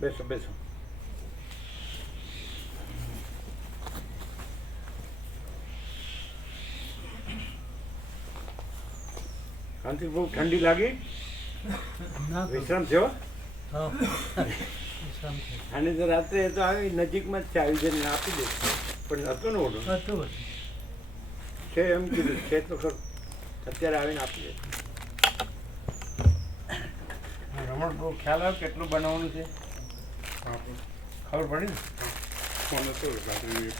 બેસો બેસો. શાંતિ, બહુ ઠંડી લાગી? વિશ્રામ થયો? અને તો રાત્રે તો આવી નજીકમાં જ છે, આવી જઈને આપી દે પણ હતું ને ઓઢું છે એમ કીધું છે તો ખરું, અત્યારે આવીને આપી દે. રમણ બહુ ખ્યાલ આવે કેટલું બનાવવાનું છે? ખબર પડી ને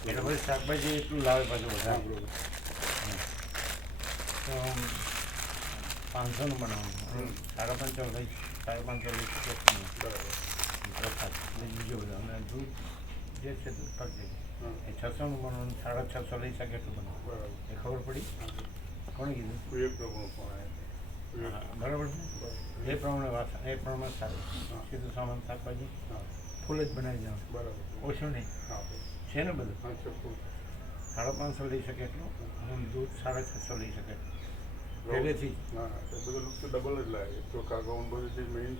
એટલે પછી શાકભાજી એટલું લાવે પાછું વધારે. તો 500નું બનાવવાનું, 550 લઈ 550 લઈ બીજું બધું અને દૂધ જે છે દૂધ પાક એ 600નું બનાવવાનું, 650 લઈ શકે એટલું બનાવવાનું. એ ખબર પડી? કોણે કીધું? બરાબર છે. એ પ્રમાણે વાત, એ પ્રમાણે સારું સીધું સામાન શાકભાજી ફૂલ જ બનાવી દેવાનું. બરાબર, ઓછું નહીં છે ને બધું. 550 લઈ શકે એટલું અને દૂધ 650 લઈ શકે પહેલેથી જ. બધું ડબલ જ લાગે ચોખા ઘઉં બધું જે મેઇન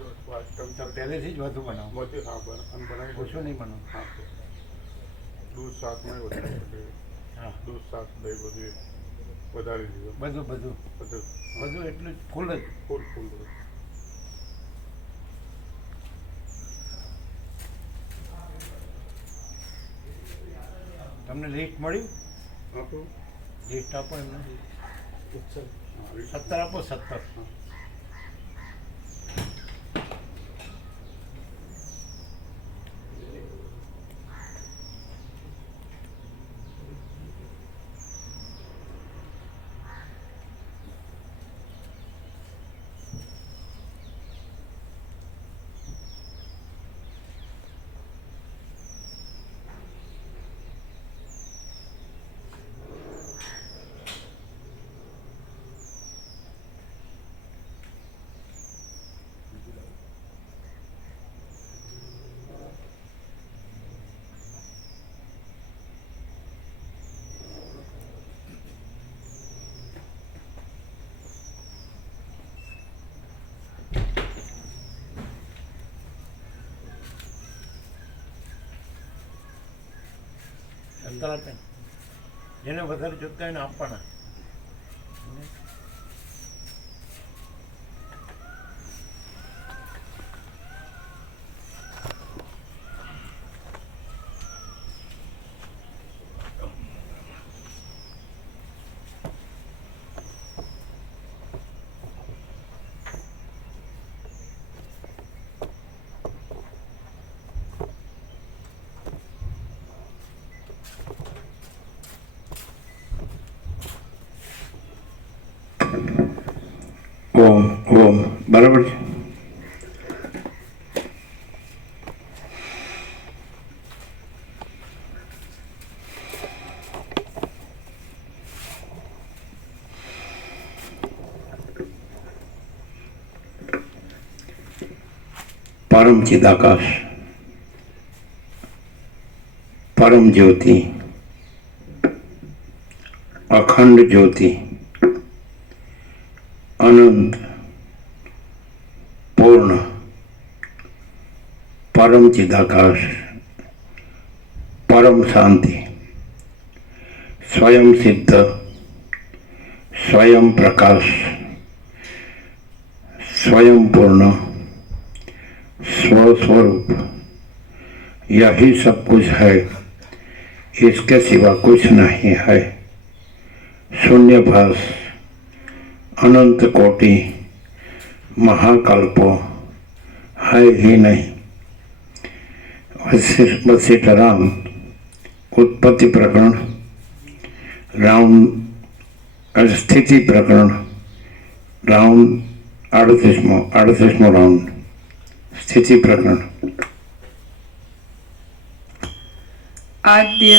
પહેલેથી જ વધુ બનાવો. ઓછું નહીં બનાવો. દૂધ શાકમાં વધારે, હા દૂધ શાક દહીં બધું વધારી દીધું. બધું બધું બધું બધું એટલું જ ફૂલ જ ફૂલ ફૂલ. તમને લિસ્ટ મળ્યું? લિસ્ટ આપો એમને. 17 આપો, 17. જેને વધારે જોતા એને આપવાના. ઓમ ઓમ બરાબર છે. પરમ ચિદાકાશ, પરમ જ્યોતિ, અખંડ જ્યોતિ, અનંત, પૂર્ણ, પરમ ચિદાકાશ, પરમ શાંતિ, સ્વયં સિદ્ધ, स्वयं प्रकाश, स्वयं पूर्ण, स्वस्वरूप, यही सब कुछ है, इसके सिवा कुछ नहीं है। शून्यभास, अनंत कोटि, महाकल्पो है ही नहीं। वशिष्ठ राम उत्पत्ति प्रकरण राउंड स्थिति प्रकरण राउंड 38मो राउंड स्थिति प्रकरण। आद्य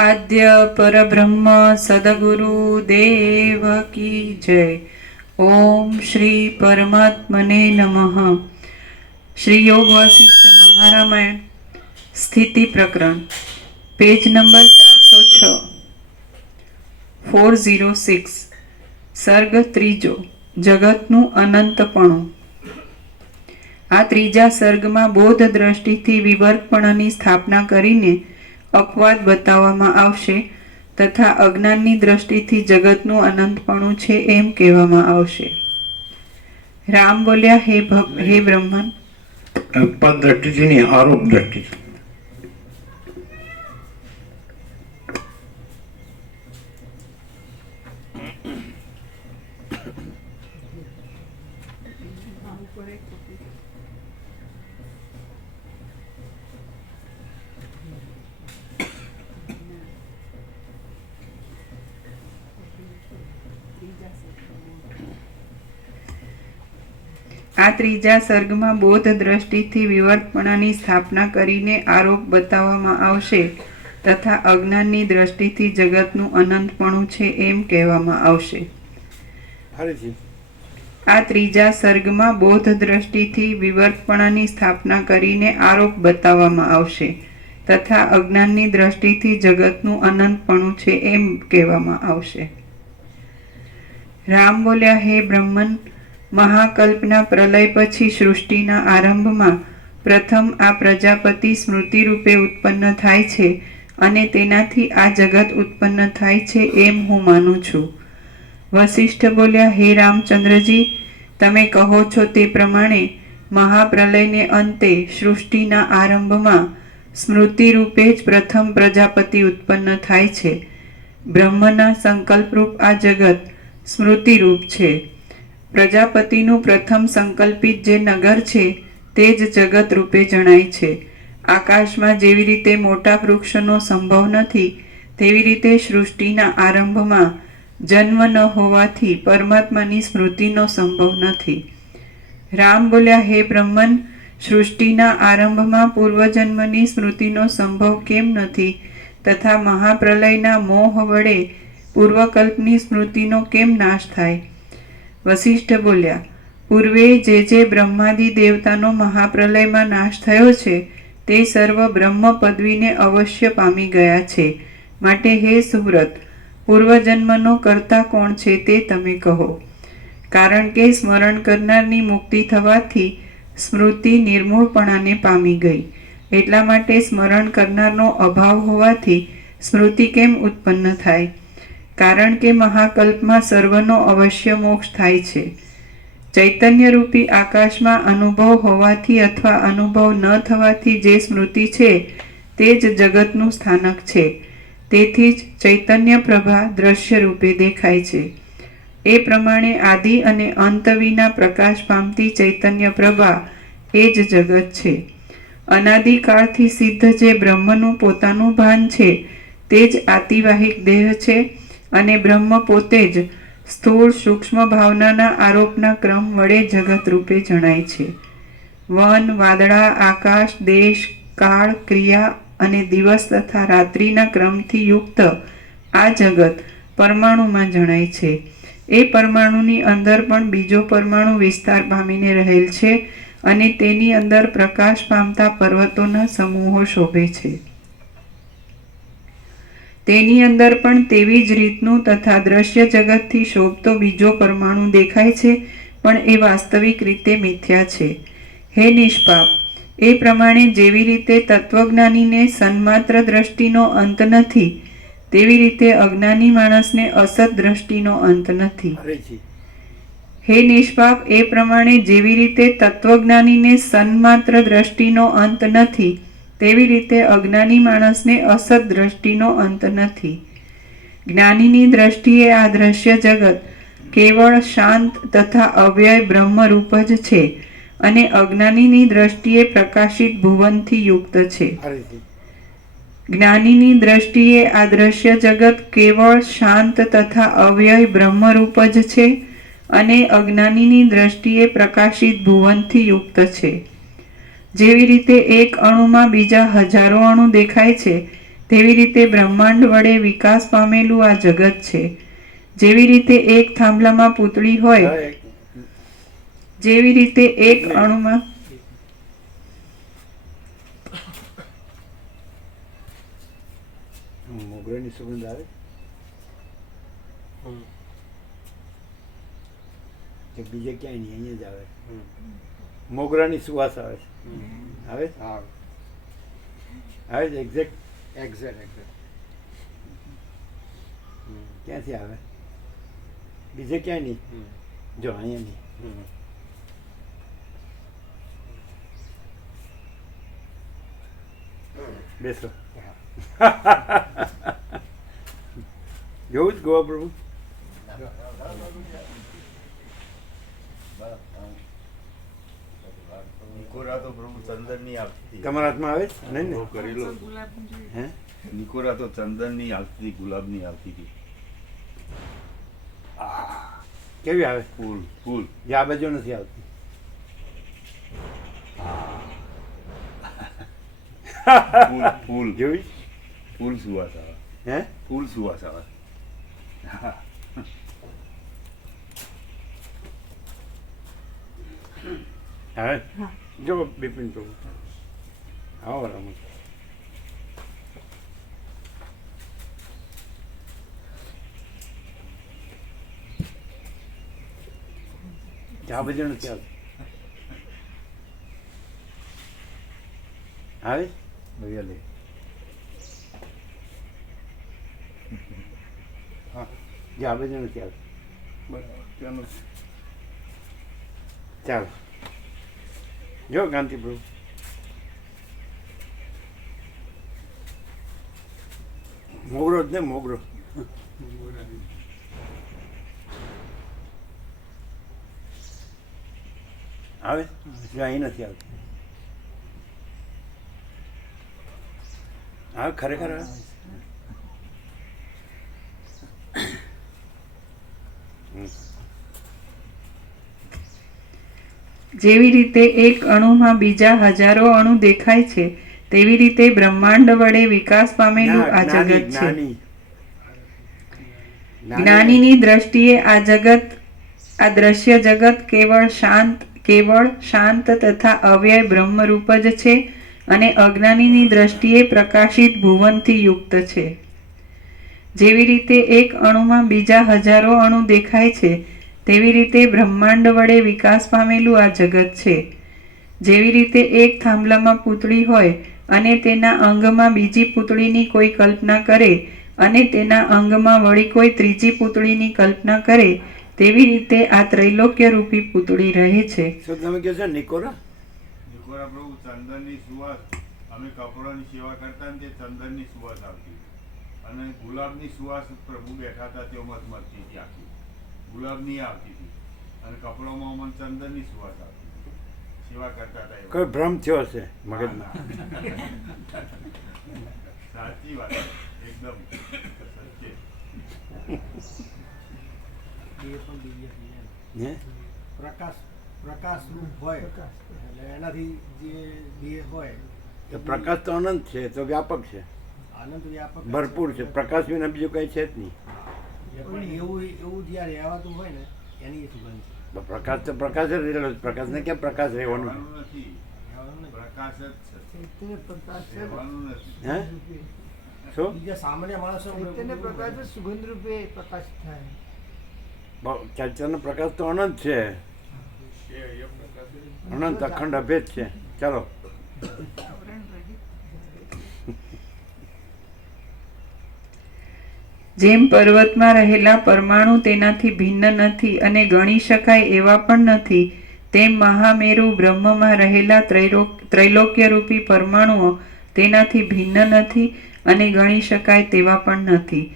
आद्य परब्रह्म सद्गुरु देव की जय। ओम श्री परमात्मने नमः। श्री योग वशिष्ठ महारामायण स्थिति प्रकरण पेज नंबर 406। 406 સર્ગ ત્રીજો જગતનું અનંતપણું. આ ત્રીજા સર્ગમાં બોધ દ્રષ્ટિથી વિવર્તપણાની સ્થાપના કરીને અપવાદ બતાવવામાં આવશે તથા અજ્ઞાનની દ્રષ્ટિથી જગતનું અનંતપણું છે એમ કહેવામાં આવશે. રામ બોલ્યા, હે બ્રહ્મન. અપવાદ દ્રષ્ટિથી નહીં, આરોપ દ્રષ્ટિથી. આ ત્રીજા સર્ગમાં બોધ દ્રષ્ટિથી વિવર્તપણાની સ્થાપના કરીને આરોપ બતાવવામાં આવશે તથા અજ્ઞાનની દ્રષ્ટિથી જગતનું અનંતપણું છે એમ કહેવામાં આવશે. આ ત્રીજા સર્ગમાં બોધ દ્રષ્ટિથી વિવર્તપણાની સ્થાપના કરીને આરોપ બતાવવામાં આવશે તથા અજ્ઞાનની દ્રષ્ટિથી જગતનું અનંતપણું છે એમ કહેવામાં આવશે. રામ બોલ્યા, હે બ્રહ્મન. મહાકલ્પના પ્રલય પછી સૃષ્ટિના આરંભમાં પ્રથમ આ પ્રજાપતિ સ્મૃતિ રૂપે ઉત્પન્ન થાય છે અને તેનાથી આ જગત ઉત્પન્ન થાય છે એમ હું માનું છું. વશિષ્ઠ બોલ્યા, હે રામચંદ્રજી, તમે કહો છો તે પ્રમાણે મહાપ્રલયને અંતે સૃષ્ટિના આરંભમાં સ્મૃતિ રૂપે જ પ્રથમ પ્રજાપતિ ઉત્પન્ન થાય છે. બ્રહ્મના સંકલ્પરૂપ આ જગત સ્મૃતિરૂપ છે. પ્રજાપતિનું પ્રથમ સંકલ્પિત જે નગર છે તે જ જગત રૂપે જણાય છે. આકાશમાં જેવી રીતે મોટા વૃક્ષનો સંભવ નથી તેવી રીતે સૃષ્ટિના આરંભમાં જન્મ ન હોવાથી પરમાત્માની સ્મૃતિનો સંભવ નથી. રામ બોલ્યા, હે બ્રહ્મન. સૃષ્ટિના આરંભમાં પૂર્વજન્મની સ્મૃતિનો સંભવ કેમ નથી તથા મહાપ્રલયના મોહ વડે પૂર્વકલ્પની સ્મૃતિનો કેમ નાશ થાય? વશિષ્ઠ બોલ્યા, પૂર્વે જે બ્રહ્માદિ દેવતાનો મહાપ્રલયમાં નાશ થયો છે તે સર્વ બ્રહ્મ પદવીને અવશ્ય પામી ગયા છે. માટે હે સુવ્રત, પૂર્વજન્મનો કર્તા કોણ છે તે તમે કહો. કારણ કે સ્મરણ કરનારની મુક્તિ થવાથી સ્મૃતિ નિર્મૂળપણાને પામી ગઈ. એટલા માટે સ્મરણ કરનારનો અભાવ હોવાથી સ્મૃતિ કેમ ઉત્પન્ન થાય? કારણ કે મહાકલ્પમાં સર્વનો અવશ્ય મોક્ષ થાય છે. ચૈતન્ય રૂપી આકાશમાં અનુભવ હોવાથી અથવા અનુભવ ન થવાથી જે સ્મૃતિ છે તે જ જગતનું સ્થાનક છે. તેથી જ ચૈતન્ય પ્રભા દ્રશ્ય રૂપે દેખાય છે. એ પ્રમાણે આદિ અને અંત વિના પ્રકાશ પામતી ચૈતન્ય પ્રભા એ જ જગત છે. અનાદિકાળથી સિદ્ધ જે બ્રહ્મનું પોતાનું ભાન છે તે જ આતિવાહિક દેહ છે અને બ્રહ્મ પોતે જ સ્થૂળ સૂક્ષ્મ ભાવનાના આરોપના ક્રમ વડે જગત રૂપે જણાય છે. વન, વાદળા, આકાશ, દેશ, કાળ, ક્રિયા અને દિવસ તથા રાત્રિના ક્રમથી યુક્ત આ જગત પરમાણુમાં જણાય છે. એ પરમાણુની અંદર પણ બીજો પરમાણુ વિસ્તાર પામીને રહેલ છે અને તેની અંદર પ્રકાશ પામતા પર્વતોના સમૂહો શોભે છે. તેની અંદર પણ તેવી જ રીતનું તથા દ્રશ્ય જગતથી શોભતો બીજો પરમાણુ દેખાય છે, પણ એ વાસ્તવિક રીતે મિથ્યા છે. હે નિષ્પાપ, એ પ્રમાણે જેવી રીતે તત્વજ્ઞાનીને સન્માત્ર દ્રષ્ટિનો અંત નથી તેવી રીતે અજ્ઞાની માણસને અસત દ્રષ્ટિનો અંત નથી. હે નિષ્પાપ, એ પ્રમાણે જેવી રીતે તત્વજ્ઞાનીને સન્માત્ર દ્રષ્ટિનો અંત નથી તેવી રીતે અજ્ઞાની માણસને અસત દ્રષ્ટિનો અંત નથી. જ્ઞાનીની દ્રષ્ટિએ આ દ્રશ્ય જગત કેવળ શાંત તથા અવ્યય બ્રહ્મરૂપ જ છે અને અજ્ઞાનીની દ્રષ્ટિએ પ્રકાશિત ભુવનથી યુક્ત છે. જ્ઞાનીની દ્રષ્ટિએ આ દ્રશ્ય જગત કેવળ શાંત તથા અવ્યય બ્રહ્મરૂપ જ છે અને અજ્ઞાનીની દ્રષ્ટિએ પ્રકાશિત ભુવનથી યુક્ત છે. જેવી રીતે એક અણુમાં બીજા હજારો અણુ દેખાય છે તેવી રીતે બ્રહ્માંડ વડે વિકાસ પામેલું આ જગત છે. જેવી રીતે એક થાંભલામાં પૂતળી હોય, જેવી રીતે એક અણુમાં મોગરાની સુગંધ આવે. કે બીજે ક્યાંય નહીં, અહીંયા જ આવે. મોગરાની સુવાસ આવે છે. આવે છે? આવે છે એક્ઝેક્ટ ક્યાંથી આવે? બીજે ક્યાંય નહીં. જો અહીંયા નહીં. બેસો. જોવું જ ગોવા પ્રભુ? નિકોરા તો પ્રભુ ચંદનની આવતી તમારા હાથમાં આવે છે? નહીં ને? કરી લો. હે? નિકોરા તો ચંદનની આવતી હતી, ગુલાબની આવતી હતી. કેવી આવે? ફૂલ ફૂલ જે આ બાજુ નથી આવતી. ફૂલ ફૂલ જોઈ? ફૂલ સુવાસ આવે. હે? ફૂલ સુવાસ આવે. હવે જો બિપિન પ્રભુ આવો રમત. આ બાજુ નથી આવતી. આવે? રિયલી હા, જે આ બાજુ નથી આવતી. બરાબર ત્યાંનું ચાલો જો કાંતિ પ્રભુ. મોગરો જ ને, મોગરો. આવે? જો અહીં નથી આવતી. આવે ખરેખર આવે? જેવી રીતે એક અણુમાં બીજા હજારો અણુ દેખાય છે, તેવી રીતે બ્રહ્માંડ વડે વિકાસ પામેલું આ જગત છે. જ્ઞાનીની દ્રષ્ટિએ આ જગત, આ દ્રશ્ય જગત કેવળ શાંત તથા અવ્યય બ્રહ્મરૂપ જ છે અને અજ્ઞાનીની દ્રષ્ટિએ પ્રકાશિત ભુવનથી યુક્ત છે. જેવી રીતે એક અણુમાં બીજા હજારો અણુ દેખાય છે, તેવી રીતે બ્રહ્માંડ વડે વિકાસ પામેલું આ જગત છે. જેવી રીતે એક થાંભલામાં પૂતળી હોય અને તેના અંગમાં બીજી પૂતળીની કોઈ કલ્પના કરે અને તેના અંગમાં વળી કોઈ ત્રીજી પૂતળીની કલ્પના કરે, તેવી રીતે આ ત્રૈલોક્ય રૂપી પૂતળી રહે છે. શું તમે કહો છો નિકોરા? નિકોરા પ્રભુ ચંદનની સુવાસ, અમે કપડાની સેવા કરતા ને તે ચંદનની સુવાસ આવતી અને ગુલાબની સુવાસ પ્રભુ બેઠા હતા તે મધમતી હતી આખી. ગુલાબની આવતી હતી અને કપડામાં અમને ચંદનની સુવાસ આવતી. સેવા કરતા હતા. કોઈ ભ્રમ થયો હશે મગજમાં. સાચી વાત, એકદમ સત્ય. હે? પ્રકાશ રૂપ હોય એટલે એનાથી જે બે હોય તો પ્રકાશ તો અનંત છે, તો વ્યાપક છે, આનંદ વ્યાપક ભરપૂર છે. પ્રકાશ વિના બીજું કઈ છે જ નહીં. પણ એવું જ્યાં રહેવાતું હોય ને એની સુગંધ છે. પ્રકાશ તો પ્રકાશ જ રહેલો છે. પ્રકાશને ક્યાં પ્રકાશ રહેવાનું? રહેવાનું નથી, રહેવાનું નહીં. પ્રકાશ જ છે, રહેવાનું નથી. હે? શું? બીજા સામાન્ય માણસો સુગંધ રૂપે પ્રકાશ થાય. ચૈતન્ય પ્રકાશ તો અનંત છે, અનંત અખંડ અભેદ છે. ચાલો જેમ પર્વતમાં રહેલા પરમાણુ તેનાથી ભિન્ન નથી અને ગણી શકાય એવા પણ નથી, તેમ મહામેરુ બ્રહ્મમાં રહેલા ત્રૈલોક્યરૂપી પરમાણુઓ તેનાથી ભિન્ન નથી અને ગણી શકાય તેવા પણ નથી.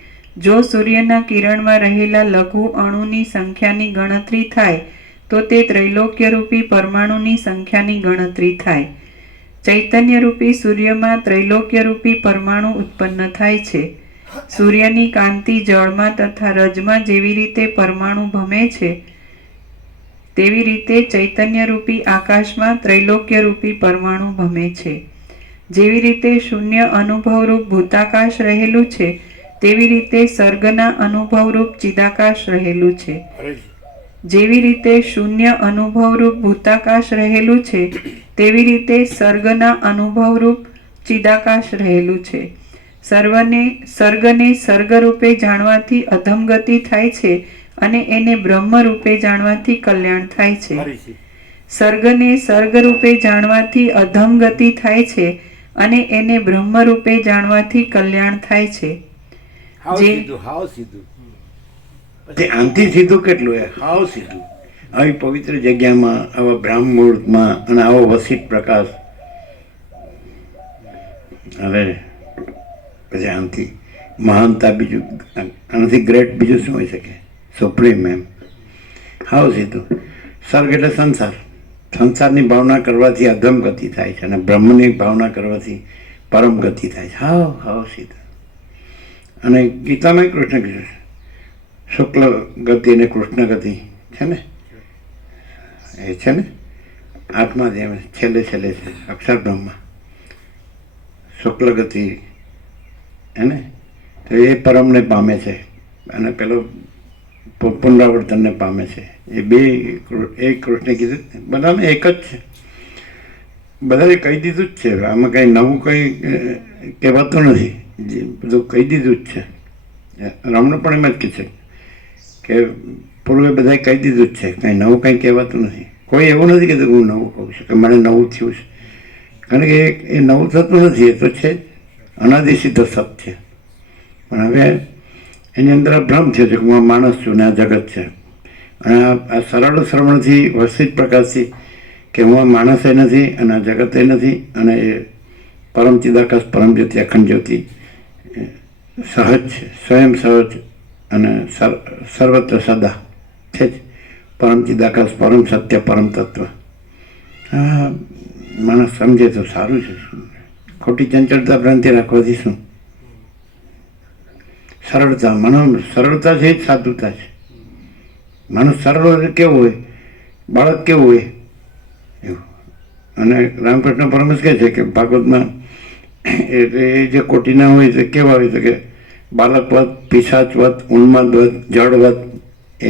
જો સૂર્યના કિરણમાં રહેલા લઘુ અણુની સંખ્યાની ગણતરી થાય તો તે ત્રૈલોક્યરૂપી પરમાણુની સંખ્યાની ગણતરી થાય. ચૈતન્યરૂપી સૂર્યમાં ત્રૈલોક્યરૂપી પરમાણુ ઉત્પન્ન થાય છે. સૂર્યની કાંતિ જળમાં તથા રજમાં જેવી રીતે પરમાણુ ભમે છે, તેવી રીતે ચૈતન્યરૂપી આકાશમાં ત્રૈલોક્યરૂપી પરમાણુ ભમે છે. જેવી રીતે શૂન્ય અનુભવરૂપ ભૂતાકાશ રહેલું છે, તેવી રીતે સર્ગના અનુભવરૂપ ચિદાકાશ રહેલું છે. જેવી રીતે શૂન્ય અનુભવરૂપ ભૂતાકાશ રહેલું છે, તેવી રીતે સર્ગના અનુભવરૂપ ચિદાકાશ રહેલું છે. સર્ગને સર્ગરૂપે જાણવાથી અધમગતિ થાય છે અને એને બ્રહ્મરૂપે જાણવાથી કલ્યાણ થાય છે. સર્ગને સર્ગરૂપે જાણવાથી અધમગતિ થાય છે અને એને બ્રહ્મરૂપે જાણવાથી કલ્યાણ થાય છે. હાવ જે- સીધું, હાવ સીધું. પછી આનથી સીધું કેટલું એ હાવ સીધું. આવી પવિત્ર જગ્યામાં, આવા બ્રાહ્મ મુહૂર્તમાં અને આવો વસિત પ્રકાશ, હવે પછી આનાથી મહાનતા બીજું, આનાથી ગ્રેટ બીજું શું હોઈ શકે? સુપ્રીમ એમ હાવ સીધું. સર્ગ એટલે સંસાર. સંસારની ભાવના કરવાથી અધમ ગતિ થાય છે અને બ્રહ્મની ભાવના કરવાથી પરમ ગતિ થાય છે. હાવ હાવ સીધું. અને ગીતામાં કૃષ્ણ કીધું છે શુક્લ ગતિ અને કૃષ્ણ ગતિ છે ને, એ છે ને 8મા અધ્યાયમાં છેલ્લે છેલ્લે છે અક્ષર બ્રહ્મા શુક્લ ગતિ, એને તો એ પરમને પામે છે અને પેલો પુનરાવર્તનને પામે છે. એ બે એક કૃષ્ણે કીધું, બધાને એક જ છે, બધાએ કહી દીધું જ છે. આમાં કંઈ નવું કંઈ કહેવાતું નથી, જે બધું કહી દીધું જ છે. રમણ પણ એમ જ કહે છે કે પૂર્વે બધાએ કહી દીધું જ છે, કંઈ નવું કંઈ કહેવાતું નથી. કોઈ એવું નથી કહેતું હું નવું કહું છું કે મને નવું થયું છે, કારણ કે એ નવું થતું નથી, એ તો છે જ, અનાદિસિદ્ધ સત છે. પણ હવે એની અંદર આ ભ્રમ થયો છે કે હું આ માણસ છું ને આ જગત છે. અને આ સરળ શ્રવણથી વસિત પ્રકાશથી કે હું આ માણસ એ નથી અને આ જગત એ નથી અને એ પરમ ચિદાકાશ પરમ જ્યોતિ અખંડ જ્યોતિ સહજ છે, સ્વયં સહજ અને સર્વત્ર સદા છે જ પરમ ચિદાકાશ પરમ સત્ય પરમ તત્વ. હા, માણસ સમજે તો સારું છે. ખોટી ચંચળતા ભ્રાંતિ રાખવાથી શું? સરળતા, મને સરળતા છે એ જ સાધુતા છે. માણસ સરળ હોય કેવું હોય, બાળક કેવું હોય એવું. અને રામકૃષ્ણ પરમહંસ કહે છે કે ભાગવતમાં એ જે કોટીના હોય તે કેવા હોય તો કે બાલકવત, પિશાચવત, ઉન્માદવત, જળવત એ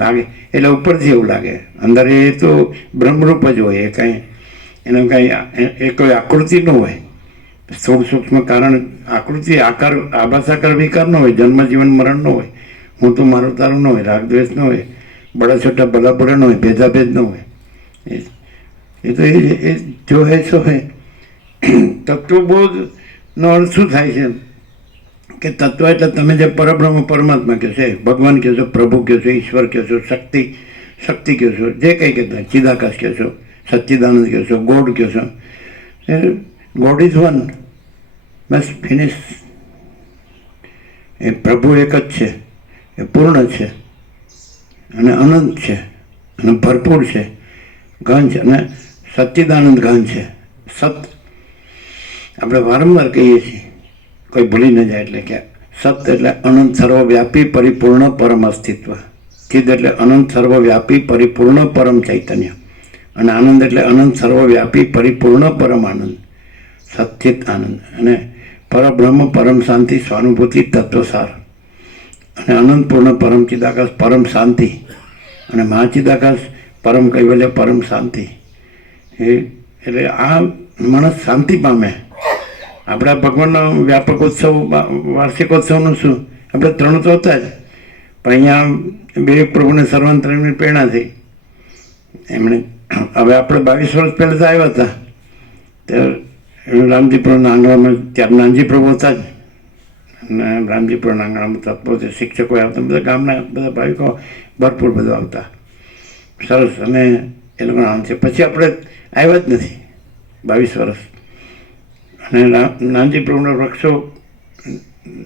લાગે, એટલે ઉપરથી એવું લાગે, અંદર એ તો બ્રહ્મરૂપ જ હોય. એ કાંઈ એનું કાંઈ એ કોઈ આકૃતિ ન હોય, સ્થૂળ સૂક્ષ્મ કારણ આકૃતિ આકાર આભાસાકાર વિકાર ન હોય, જન્મ જીવન મરણ ન હોય, હું તો મારું તારું ન હોય, રાગદ્વેષ ન હોય, બડા છોટા ભલા બડા ન હોય, ભેદાભેદ ન હોય. એ તો એ જો હે સો હે. તત્વબોધનો અર્થ શું થાય છે કે તત્વ એટલે તમે જે પરબ્રહ્મ પરમાત્મા કહો છો, ભગવાન કહો છો, પ્રભુ કહો છો, ઈશ્વર કહો છો, શક્તિ કહો છો, જે કંઈ કહેતા ચિદાકાશ કહો છો, સચ્ચિદાનંદ કહો છો, ગોડ કહો છો. ગોડ ઇઝ વન, બસ ફિનિશ. એ પ્રભુ એક જ છે, એ પૂર્ણ છે અને અનંત છે અને ભરપૂર છે, ઘન છે અને સચ્ચિદાનંદ ઘન છે. સત આપણે વારંવાર કહીએ છીએ, કોઈ ભૂલી ન જાય, એટલે કે સત એટલે અનંત સર્વવ્યાપી પરિપૂર્ણ પરમ અસ્તિત્વ, ચિદ એટલે અનંત સર્વવ્યાપી પરિપૂર્ણ પરમ ચૈતન્ય, અને આનંદ એટલે અનંત સર્વવ્યાપી પરિપૂર્ણ પરમ આનંદ, સચ્ચિત આનંદ, અને પરબ્રહ્મ પરમ શાંતિ સ્વાનુભૂતિ તત્વસાર, અને અનંતપૂર્ણ પરમ ચિદાકાશ પરમ શાંતિ, અને મહાચિદાકાશ પરમ કૈવલ્ય પરમ શાંતિ. એટલે આ માણસ શાંતિ પામે. આપણા ભગવાનનો વ્યાપકોત્સવ વાર્ષિકોત્સવનું શું, આપણે 3 તો હતા જ, પણ અહીંયા બે પ્રભુને સર્વાંતરની પ્રેરણા થઈ. એમણે હવે આપણે 22 વર્ષ પહેલાં તો આવ્યા હતા ત્યારે રામજીપુરના આંગણામાં, ત્યારે નાનજી પ્રભુ હતા જ, અને રામજીપુરના આંગણામાં તત્પોતે શિક્ષકો આવતા, બધા ગામના બધા ભાવિકો ભરપૂર બધા આવતા, સરસ. અને એ લોકો આમ છે. પછી આપણે આવ્યા જ નથી 22 વર્ષ. અને નાનજી પ્રભુના વૃક્ષો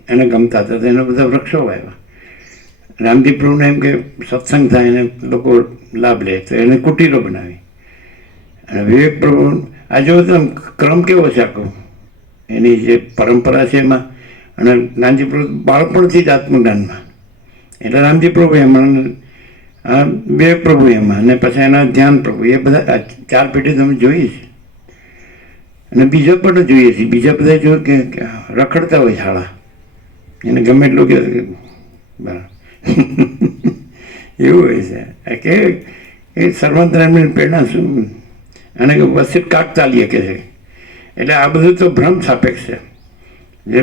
એને ગમતા હતા, તો એના બધા વૃક્ષો વાવ્યા. રામજી પ્રભુને એમ કે સત્સંગ થાય એને લોકો લાભ લે, તો એને કુટીરો બનાવી. અને વિવેક પ્રભુ આ જો ક્રમ કેવો છે આખો, એની જે પરંપરા છે એમાં. અને નાનજી પ્રભુ બાળપણથી જ આત્મજ્ઞાનમાં, એટલે રામજી પ્રભુ એમાં, વિવેક પ્રભુ એમાં, અને પછી એના ધ્યાન પ્રભુ, એ બધા 4 પેઢી તમે જોઈ છે. અને બીજા પણ જોઈએ છીએ, બીજા બધા જો કે રખડતા હોય શાળા, એને ગમે એટલું કે બરાબર એવું હોય છે કે એ સર્વાંતરાયણની પ્રેરણા શું, અને વસિત કાકતાલીય કહે છે. એટલે આ બધું તો ભ્રમ સાપેક્ષ છે. જે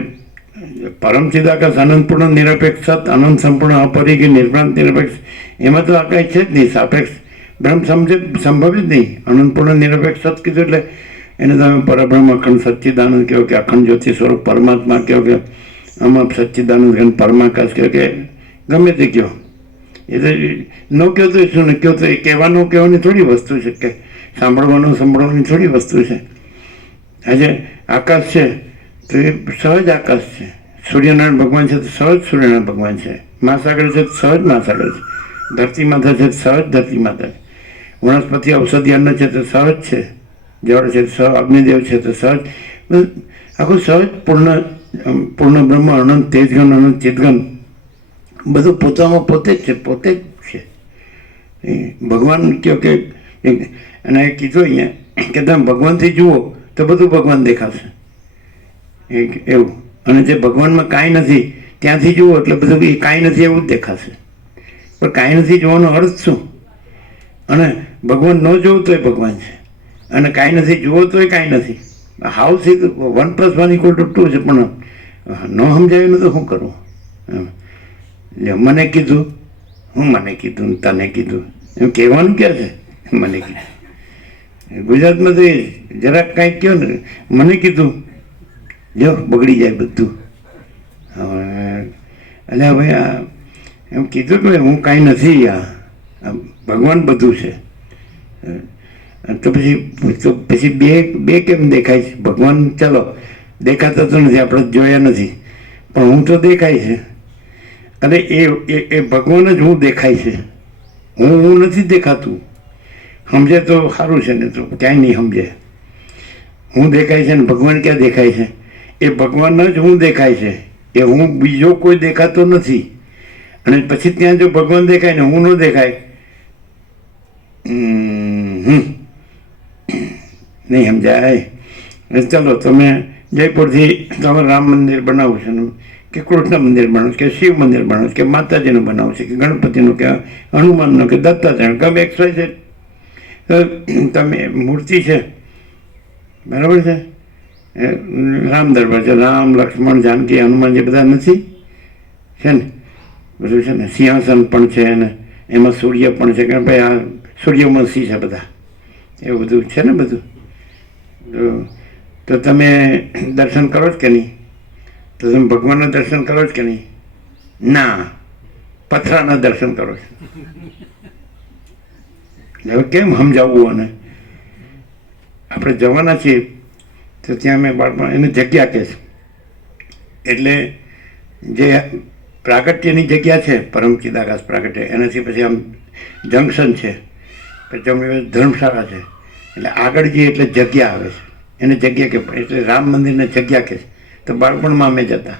પરમ ચિદાકાશ અનંતપૂર્ણ નિરપેક્ષ સત અનંત સંપૂર્ણ અપરિગી નિર્ભ્રાંત નિરપેક્ષ, એમાં તો આ કાંઈ છે જ નહીં. સાપેક્ષ બ્રહ્મ સંભવ જ નહીં. અનંતપૂર્ણ નિરપેક્ષ સત કીધું એટલે એને તમે પરબ્રહ્મ અખંડ સચ્ચિદાનંદ કહો કે અખંડ જ્યોતિ સ્વરૂપ પરમાત્મા કહો કે આમાં સચ્ચિદાનંદ ઘન પરમાકાશ કહો કે ગમે તે કહો. એ તો ન કહો તો શું ને કહો તો એ કહેવાનું કહેવાની થોડી વસ્તુ છે કે સાંભળવાની થોડી વસ્તુ છે. આજે આકાશ છે તો એ સહજ આકાશ છે. સૂર્યનારાયણ ભગવાન છે તો સહજ સૂર્યનારાયણ ભગવાન છે. મહાસાગર છે તો સહજ મહાસાગર છે. ધરતી માતા છે તો સહજ ધરતી માતા છે. વનસ્પતિ ઔષધિ અન્ન છે તો સહજ છે. જળ છે તો સહજ, અગ્નિદેવ છે તો સહજ. આખું સહજ પૂર્ણ બ્રહ્મ અનંત તેજગન અનંત ચેતગન બધું પોતામાં પોતે જ છે, પોતે જ છે. ભગવાન કહો કે અને કીધું અહીંયા કે તમે ભગવાનથી જુઓ તો બધું ભગવાન દેખાશે એવું. અને જે ભગવાનમાં કાંઈ નથી ત્યાંથી જુઓ એટલે બધું એ કાંઈ નથી એવું જ દેખાશે. પણ કાંઈ નથી જોવાનો અર્થ શું? અને ભગવાન ન જોવું તોય ભગવાન છે, અને કાંઈ નથી જુઓ તોય કાંઈ નથી. હાઉ સીધું 1+1=2 છે, પણ ન સમજાયું તો શું કરવું? મને કીધું, મને કીધું, તને કીધું, એમ કહેવાનું ક્યાં છે? મને કીધું. ગુજરાતમાં તો જરાક કાંઈક કહો ને મને કીધું, જો બગડી જાય બધું. એટલે હવે એમ કીધું કે હું કાંઈ નથી, આ ભગવાન બધું છે. તો પછી બે કેમ દેખાય છે? ભગવાન ચાલો દેખાતા તો નથી, આપણે જોયા નથી, પણ હું તો દેખાય છે. અને એ ભગવાન જ હું દેખાય છે. હું નથી દેખાતું. સમજે તો સારું છે, ને તો ક્યાંય નહીં સમજે. હું દેખાય છે ને ભગવાન ક્યાં દેખાય છે? એ ભગવાન જ હું દેખાય છે. એ હું બીજો કોઈ દેખાતો નથી. અને પછી ત્યાં જો ભગવાન દેખાય ને હું ન દેખાય, નહીં સમજાય. ચાલો તમે જયપુરથી તમારે રામ મંદિર બનાવવું છે ને કે કૃષ્ણ મંદિર બનાવવું છે કે શિવ મંદિર બનાવવું છે કે માતાજીનું બનાવવું છે કે ગણપતિનું કે હનુમાનનું કે દત્તાત્રેયનું કે XYZ, તમે મૂર્તિ છે બરાબર છે, રામ દરબાર છે, રામ લક્ષ્મણ જાનકી હનુમાન જે બધા નથી છે ને, બધું છે ને, સિંહાસન પણ છે ને એમાં સૂર્ય પણ છે કે ભાઈ આ સૂર્યવંશી છે બધા, એવું બધું છે ને બધું. તો તમે દર્શન કરો જ કે નહીં? તો તમે ભગવાનના દર્શન કરો જ કે નહીં? ના, પથરાના દર્શન કરો છો. હવે કેમ સમજાવવું? અને આપણે જવાના છીએ તો ત્યાં મેં બાળપણ એને જગ્યા કહે છે, એટલે જે પ્રાગટ્યની જગ્યા છે પરમ ચિદાકાશ પ્રાગટ્ય, એનાથી પછી આમ જંકશન છે, પછી જમણી ધર્મશાળા છે, એટલે આગળ જઈએ એટલે જગ્યા આવે છે, એને જગ્યા કે એટલે રામ મંદિરને જગ્યા કહે છે. તો બાળપણમાં અમે જતા,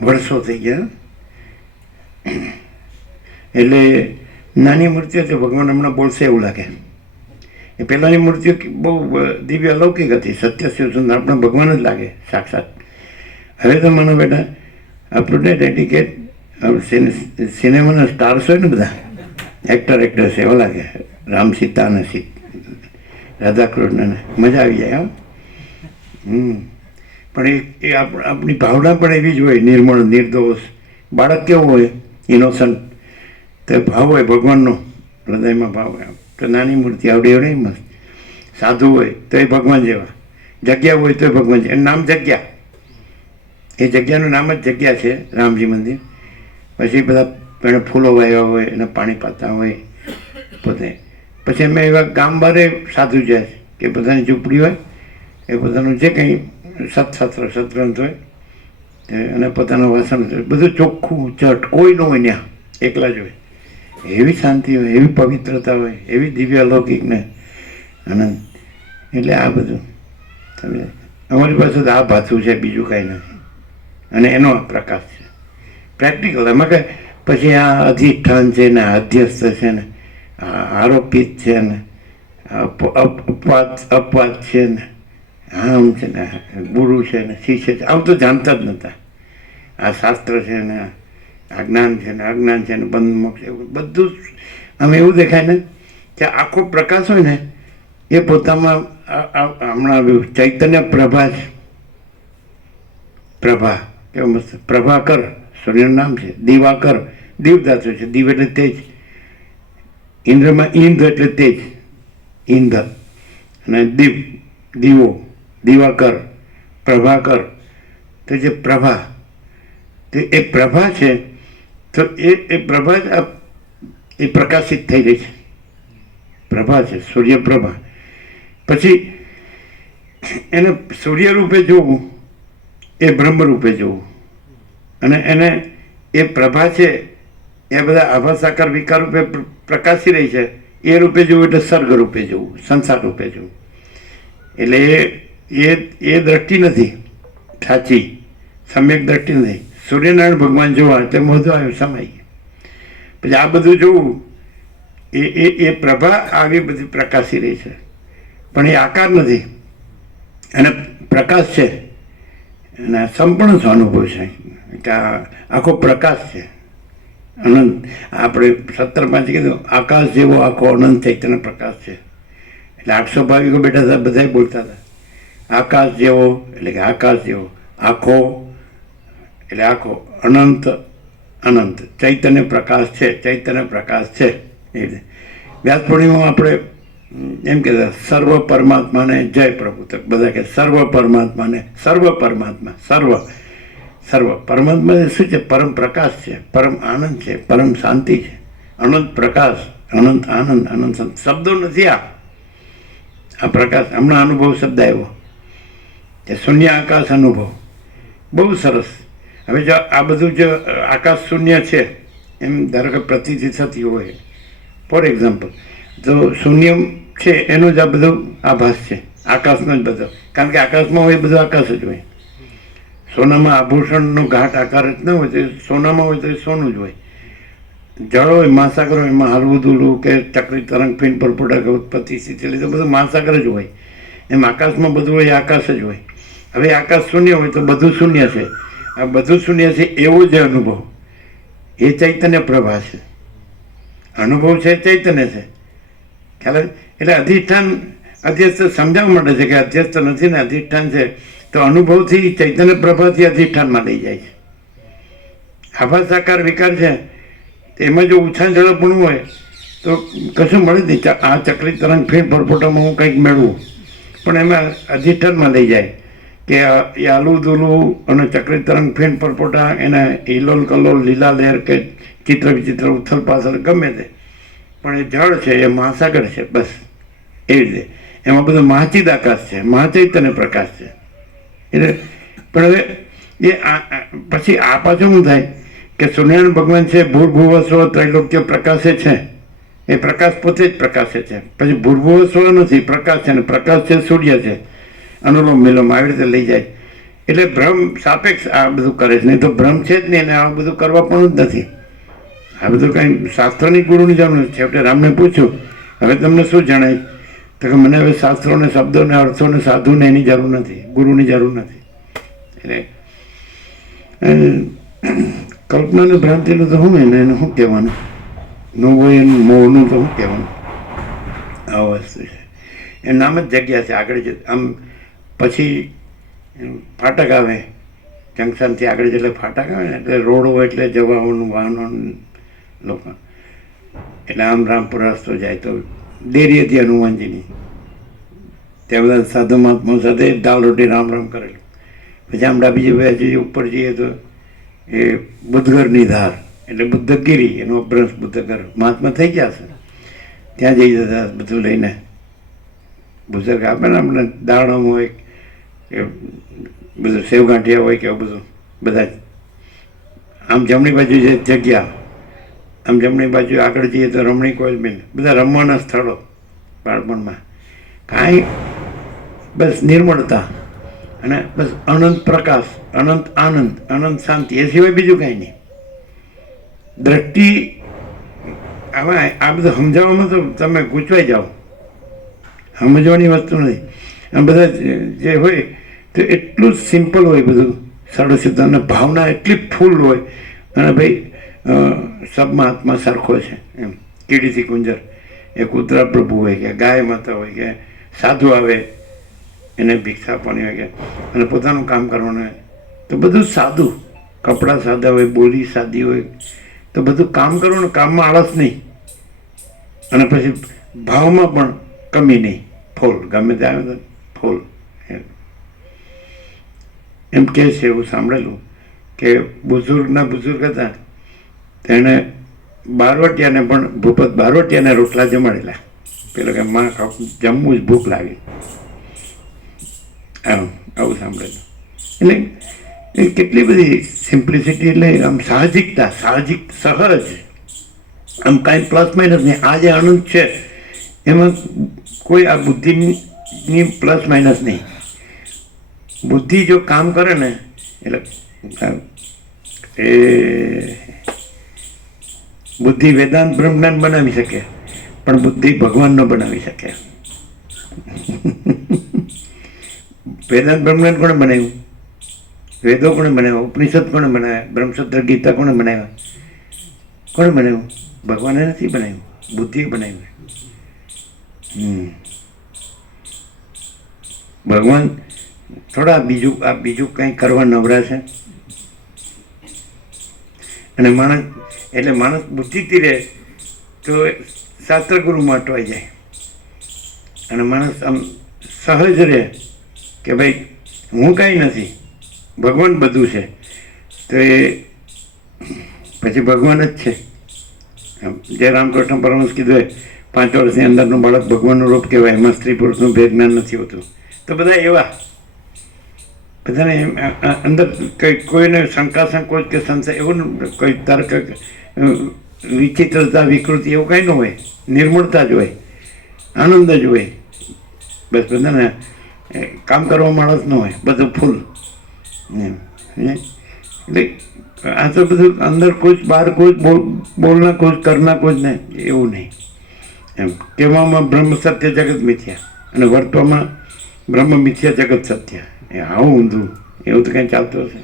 વર્ષો થઈ ગયા. એટલે નાની મૂર્તિઓ તો ભગવાન હમણાં બોલશે એવું લાગે. એ પહેલાંની મૂર્તિઓ બહુ દિવ્ય અલૌકિક હતી, સત્ય શિવ સુંદર, આપણે ભગવાન જ લાગે સાક્ષાત. હવે તો માનો બેટા આપણને ડેડિકેટ સિનેમાના સ્ટાર્સ હોય ને બધા એક્ટર્સ એવા લાગે, રામ સીતા અને રાધાકૃષ્ણને મજા આવી જાય. પણ એ આપણી ભાવના પણ એવી જ હોય, નિર્મળ નિર્દોષ. બાળક કેવું હોય? ઇનોસન્ટ. તો ભાવ હોય ભગવાનનો, હૃદયમાં ભાવ હોય. તો નાની મૂર્તિ આવડી આવડે મસ્ત. સાધુ હોય તો એ ભગવાન જેવા, જગ્યા હોય તો એ ભગવાન છે. એનું નામ જગ્યા, એ જગ્યાનું નામ જ જગ્યા છે, રામજી મંદિર. પછી બધા એને ફૂલો વાવ્યા હોય, એને પાણી પાતા હોય પોતે. પછી અમે એવા ગામ બારે સાધુ જાય કે બધાની ઝૂંપડી હોય, એ પોતાનું જે કંઈ સત્રંત હોય અને પોતાનું વાસણ બધું ચોખ્ખું ચટ, કોઈ ન હોય ત્યાં, એકલા જ હોય. એવી શાંતિ હોય, એવી પવિત્રતા હોય, એવી દિવ્ય અલૌકિકને આનંદ. એટલે આ બધું તમે અમારી પાસે તો આ ભાથું છે, બીજું કાંઈ નથી. અને એનો પ્રકાશ છે પ્રેક્ટિકલ. એમાં કે પછી આ અધિષ્ઠાન છે ને, અધ્યસ્થ છે ને, આરોપિત છે ને, અપવાદ છે ને, આમ છે ને, ગુરુ છે ને, શિષ્ય છે, આવું તો જાણતા જ નહોતા. આ શાસ્ત્ર છે ને, આ જ્ઞાન છે ને, અજ્ઞાન છે ને, બંધ મોક્ષ, બધું આમ એવું દેખાય ને કે આખો પ્રકાશ હોય ને એ પોતામાં હમણાં ચૈતન્ય પ્રભા છે. પ્રભા, કેવું મસ્ત, પ્રભાકર સૂર્યનું નામ છે. દિવાકર, દીવ ધાતુ છે, દીવ એટલે તેજ. ઇન્દ્રમાં ઇન્દ્ર એટલે તેજ, ઇન્દ્ર. અને દીવ, દીવો, દિવાકર, પ્રભાકર. તો જે પ્રભા, તો એ પ્રભા છે, તો એ પ્રભા જ એ પ્રકાશિત થઈ રહી છે. પ્રભા છે, સૂર્યપ્રભા. પછી એને સૂર્ય રૂપે જોવું એ બ્રહ્મ રૂપે જોવું, અને એને એ પ્રભા છે એ બધા આભા સાકાર વિકાર રૂપે પ્રકાશી રહી છે એ રૂપે જોવું એટલે સર્ગ રૂપે જોવું, સંસાર રૂપે જોવું. એટલે એ દ્રષ્ટિ નથી સાચી, સમ્યક દ્રષ્ટિ નથી. સૂર્યનારાયણ ભગવાન જોવા એટલે મોઢું આવ્યું સમાઈ ગયું. પછી આ બધું જોવું એ પ્રભા આવી બધી પ્રકાશી રહી છે, પણ એ આકાર નથી અને પ્રકાશ છે, અને સંપૂર્ણ સ્વાનુભવ છે કે આખો પ્રકાશ છે, અનંત. આપણે 17 કીધું આકાશ જેવો આખો અનંત ચૈતન્ય પ્રકાશ છે. એટલે 800 ભાવિકો બેઠા હતા, બધા બોલતા હતા આકાશ જેવો, એટલે કે આકાશ જેવો આખો, એટલે આખો અનંત, અનંત ચૈતન્ય પ્રકાશ છે, ચૈતન્ય પ્રકાશ છે. એ રીતે વ્યાસ પૂર્ણિમામાં આપણે એમ કહેતા સર્વ પરમાત્માને જય પ્રભુ. તો બધા કહે સર્વ પરમાત્માને, સર્વ પરમાત્મા, સર્વ પરમાત્મા શું છે? પરમ પ્રકાશ છે, પરમ આનંદ છે, પરમ શાંતિ છે, અનંત પ્રકાશ, અનંત આનંદ, અનંત શબ્દો નથી. આ પ્રકાશ હમણાં અનુભવ શબ્દ આવ્યો કે શૂન્ય આકાશ અનુભવ, બહુ સરસ. હવે જો આ બધું જો આકાશ શૂન્ય છે એમ ધારો કે પ્રતીતિ થતી હોય, ફોર એક્ઝામ્પલ, તો શૂન્ય છે એનું જ આ બધું આભાસ છે, આકાશનો જ બધો. કારણ કે આકાશમાં હોય બધું આકાશ જ હોય. સોનામાં આભૂષણનો ઘાટ આકાર જ ન હોય, તો સોનામાં હોય તો એ સોનું જ હોય. જળ હોય, મહાસાગર હોય, એમાં હલવું દુલવું કે ચક્રી તરંગ ફીન પરપોટા કે ઉત્પત્તિ સ્થિતિ તો બધું મહાસાગર જ હોય. એમ આકાશમાં બધું હોય, આકાશ જ હોય. હવે આકાશ શૂન્ય હોય તો બધું શૂન્ય છે. આ બધું શૂન્ય છે એવો જે અનુભવ, એ ચૈતન્ય પ્રભા છે. અનુભવ છે ચૈતન્ય છે, ખ્યાલ. એટલે અધિષ્ઠાન, અધ્યસ્થ સમજાવવા માટે છે કે અધ્યસ્થ નથી ને અધિષ્ઠાન છે. તો અનુભવથી ચૈતન્ય પ્રભાથી અધિષ્ઠાનમાં લઈ જાય છે. આભાસ સાકાર વિકાર છે, એમાં જો ઉછાળ ઝડપણું હોય તો કશું મળે જ નહીં. આ ચક્રી તરંગ ફેર પરપોટામાં હું કંઈક મેળવું, પણ એમાં અધિષ્ઠાનમાં લઈ જાય કે એ આલું દુલું અને ચક્રી તરંગ ફેન પરપોટા, એના હિલોલ કલોલ લીલા લહેર કે ચિત્ર વિચિત્ર ઉથલ પાથલ ગમે તે, પણ એ જળ છે, એ મહાસાગર છે, બસ એવી રીતે. એમાં બધું મહાચિદ આકાશ છે, મહાચૈતન્ય પ્રકાશ છે. એટલે પણ હવે એ પછી આ પાછું શું થાય કે સૂર્યનારાયણ ભગવાન છે, ભૂર્ભુવસ્વ ત્રૈલોક્ય પ્રકાશે છે, એ પ્રકાશ પોતે જ પ્રકાશે છે. પછી ભૂર્ભુવસ્વ નથી, પ્રકાશ છે, અને પ્રકાશ છે સૂર્ય છે, અનુલોમ વિલોમ આવી રીતે લઈ જાય. એટલે ભ્રમ સાપેક્ષ આ બધું કરે છે, નહીં તો ભ્રમ છે જ નહીં, અને આ બધું કરવા પણ જ નથી. આ બધું કાંઈ શાસ્ત્રોની ગુરુની જરૂર નથી. છેવટે રામને પૂછ્યું, હવે તમને શું જણાય? તો કે મને હવે શાસ્ત્રોને, શબ્દોને, અર્થોને, સાધુને એની જરૂર નથી, ગુરુની જરૂર નથી. એટલે કલ્પનાને ભ્રાંતિનું તો શું એનું શું કહેવાનું? ન હોય એનું મોહનું તો શું કહેવાનું? આ વસ્તુ છે. એ નામ જ જગ્યા છે. આગળ જ આમ પછી ફાટક આવે, જંકશનથી આગળ જેટલે ફાટક આવે ને એટલે રોડ હોય એટલે જવાનું વાહનો લોકો. એટલે આમ રામપુર રસ્તો જાય તો ડેરી હતી હનુમાનજીની, ત્યાં બધા સાધુ મહાત્મા સાથે દાલ રોટી રામ રામ કરેલું. પછી આમ ડાબી બાજુ ઉપર જઈએ તો એ બુદ્ધગરની ધાર, એટલે બુદ્ધગીરી, એનો અભ્રંશ બુદ્ધગર, મહાત્મા થઈ ગયા છે. ત્યાં જઈ જતા બધું લઈને, બુઝુર્ગ આપે ને આપણે દાણમ હોય કે બધું સેવગાંઠિયા હોય કે બધું, બધા આમ જમણી બાજુ જે જગ્યા, આમ જમણી બાજુ આગળ જઈએ તો રમણી કોઈલ બેન, બધા રમવાના સ્થળો બાળપણમાં. કાંઈ બસ નિર્મળતા અને બસ અનંત પ્રકાશ, અનંત આનંદ, અનંત શાંતિ, એ સિવાય બીજું કાંઈ નહીં. દ્રષ્ટિ આમાં આ બધું સમજાવવામાં તો તમે ગૂંચવાઈ જાઓ, સમજવાની વસ્તુ નથી. આમ બધા જે હોય તો એટલું જ સિમ્પલ હોય બધું, સરળ સીધું, અને ભાવના એટલી ફૂલ હોય. અને ભાઈ સબમાં આત્મા સરખો છે એમ. કીડીથી કુંજર, એ કૂતરા પ્રભુ હોય કે ગાય માતા હોય કે સાધુ આવે એને ભિક્ષા આપવાની હોય કે, અને પોતાનું કામ કરવાનું હોય, તો બધું સાદું, કપડાં સાદા હોય, બોલી સાદી હોય, તો બધું કામ કરો ને કામમાં આળસ નહીં, અને પછી ભાવમાં પણ કમી નહીં, ફૂલ ગમે તે આવે તો ફૂલ. એમ કહે છે, એવું સાંભળેલું કે બુઝુર્ગ હતા તેણે બારવટિયાને પણ ભૂપત બારવટિયાને રોટલા જમાડેલા. પેલો કે માં જમવું જ ભૂખ લાગે, આવું સાંભળેલું. એટલે એ કેટલી બધી સિમ્પ્લિસિટી, એટલે આમ સાહજિકતા, સહજ, આમ કાંઈ પ્લસ માઇનસ નહીં. આ જે આનંદ છે એમાં કોઈ આ બુદ્ધિની પ્લસ માઇનસ નહીં. બુદ્ધિ જો કામ કરે ને એટલે એ બુદ્ધિ વેદાંત બ્રહ્મજ્ઞાન બનાવી શકે, પણ બુદ્ધિ ભગવાન ન બનાવી શકે. વેદાંત બ્રહ્મજ્ઞાન કોણે બનાવ્યું? વેદો કોણે બનાવ્યા? ઉપનિષદ કોણે બનાવ્યા? બ્રહ્મસૂત્ર ગીતા કોણે બનાવ્યા? કોણે બનાવ્યું? ભગવાને નથી બનાવ્યું, બુદ્ધિએ બનાવ્યું. ભગવાન થોડા બીજું કંઈ કરવા નવરા છે. અને માણસ બુદ્ધિથી રહે તો શાસ્ત્રગુરુમાં અટવાઈ જાય, અને માણસ આમ સહજ રહે કે ભાઈ હું કાંઈ નથી, ભગવાન બધું છે, તો એ પછી ભગવાન જ છે. જે રામકૃષ્ણ પરમહંસ કીધું હોય 5 વર્ષની અંદરનું બાળક ભગવાનનું રૂપ કહેવાય, એમાં સ્ત્રી પુરુષનું ભેદ જ્ઞાન નથી હોતું. તો બધા એવા, બધાને અંદર કોઈને શંકા સંકોચ કે સંશય એવું કોઈ તર્ક વિચિત્રતા વિકૃતિ એવું કંઈ ન હોય, નિર્મળતા જ હોય, આનંદ જ હોય. બસ બધાને કામ કરવા માણસ ન હોય, બધું ફૂલ. એટલે આ તો બધું અંદર કોઈ બહાર કોઈ બોલના કોઈ કરના કોઈ ને એવું નહીં. એમ કહેવામાં બ્રહ્મ સત્ય જગત મિથ્યા, અને વર્તવામાં બ્રહ્મ મિથ્યા જગત સત્ય. એ આવું ઊંધું એવું તો કંઈ ચાલતું હશે.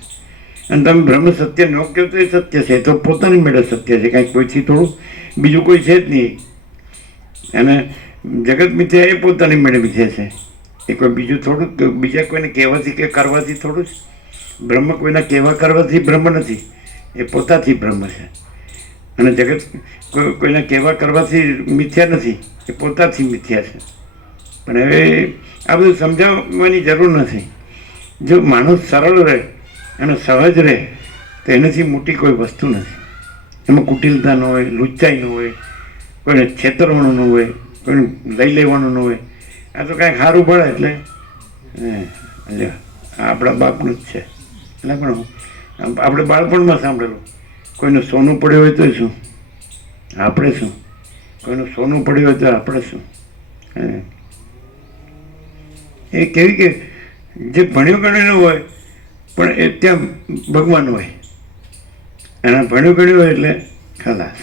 અને તમે બ્રહ્મ સત્ય ન કહો તો એ સત્ય છે, તો પોતાની મેળે સત્ય છે, કાંઈક કોઈથી થોડું બીજું કોઈ છે જ નહીં. અને જગત મિથ્યા એ પોતાની મેળે મિથ્યા છે, એ કોઈ બીજું થોડું, બીજા કોઈને કહેવાથી કે કરવાથી થોડું જ. બ્રહ્મ કોઈના કહેવા કરવાથી બ્રહ્મ નથી, એ પોતાથી બ્રહ્મ છે. અને જગત કોઈના કહેવા કરવાથી મિથ્યા નથી, એ પોતાથી મિથ્યા છે. પણ હવે આ બધું સમજાવવાની જરૂર નથી. જો માણસ સરળ રહે અને સહજ રહે તો એનાથી મોટી કોઈ વસ્તુ નથી. એમાં કુટિલતા ન હોય, લુચ્ચાઈ ન હોય, કોઈને છેતરવાનું ન હોય, કોઈને લઈ લેવાનું ન હોય. આ તો કાંઈક સારું પડે એટલે આપણા બાપનું જ છે. એટલે પણ આપણે બાળપણમાં સાંભળેલું, કોઈનું સોનું પડ્યું હોય તો શું, આપણે શું? કોઈનું સોનું પડ્યું હોય તો આપણે શું? એ કેવી કે જે ભણ્યું ગણ્યું હોય પણ એ ત્યાં ભગવાન હોય, અને ભણ્યું ગણ્યું હોય એટલે ખલાસ.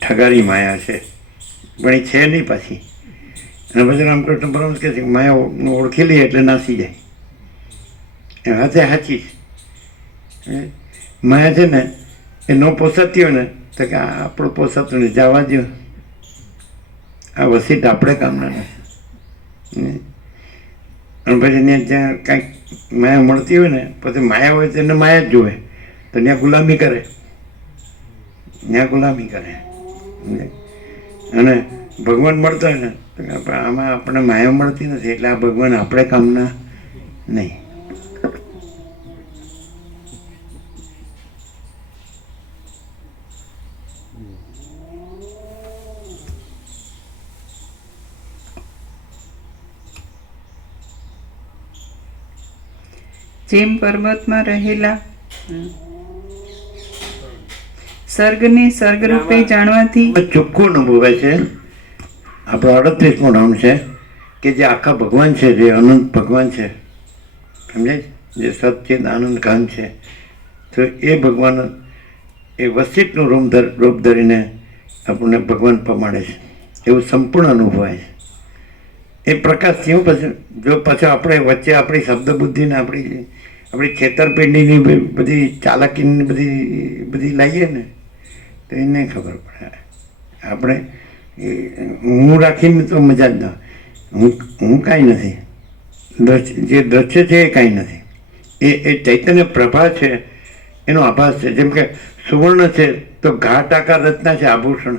ઠગારી માયા છે, પણ એ છે નહીં પાછી. અને પછી રામકૃષ્ણ પરમહંસ કહે છે કે માયા ઓળખી લઈએ એટલે નાસી જાય. એ હાથે સાચી માયા છે ને, એ ન પોસાતી હોય ને તો કે આપણું પોસાતું નહીં, જવા દો, આ વસીટ આપણે કામના નથી. અને પછી ત્યાં કાંઈક માયા મળતી હોય ને, પછી માયા હોય તો એને માયા જ જોવે, તો ત્યાં ગુલામી કરે, અને ભગવાન મળતો હોય ને તો આમાં આપણે માયા મળતી નથી, એટલે આ ભગવાન આપણે કામના નહીં. જેમ પર્વતમાં રહેલા સર્ગને સર્ગરૂપે જાણવાથી ચોખ્ખું અનુભવાય છે. આપણો 38મો રાઉન્ડ છે કે જે આખા ભગવાન છે, જે અનંત ભગવાન છે, સમજાય, જે સચ્ચિદ આનંદ ઘન છે, તો એ ભગવાન એ વસિષ્ઠનું રૂપ ધરીને આપણને ભગવાન પમાડે છે, એવું સંપૂર્ણ અનુભવાય છે. એ પ્રકાશ થયું પછી જો પાછું આપણે વચ્ચે આપણી શબ્દ બુદ્ધિને આપણી છેતરપિંડીની બધી ચાલાકીની બધી લાવીએ ને તો એને ખબર પડે. આપણે હું રાખીને તો મજા જ ના. હું કાંઈ નથી. જે દ્રશ્ય છે એ કાંઈ નથી. એ ચૈતન્ય પ્રભા છે, એનો આભાસ છે. જેમ કે સુવર્ણ છે તો ઘાટ આકાર રચના છે, આભૂષણ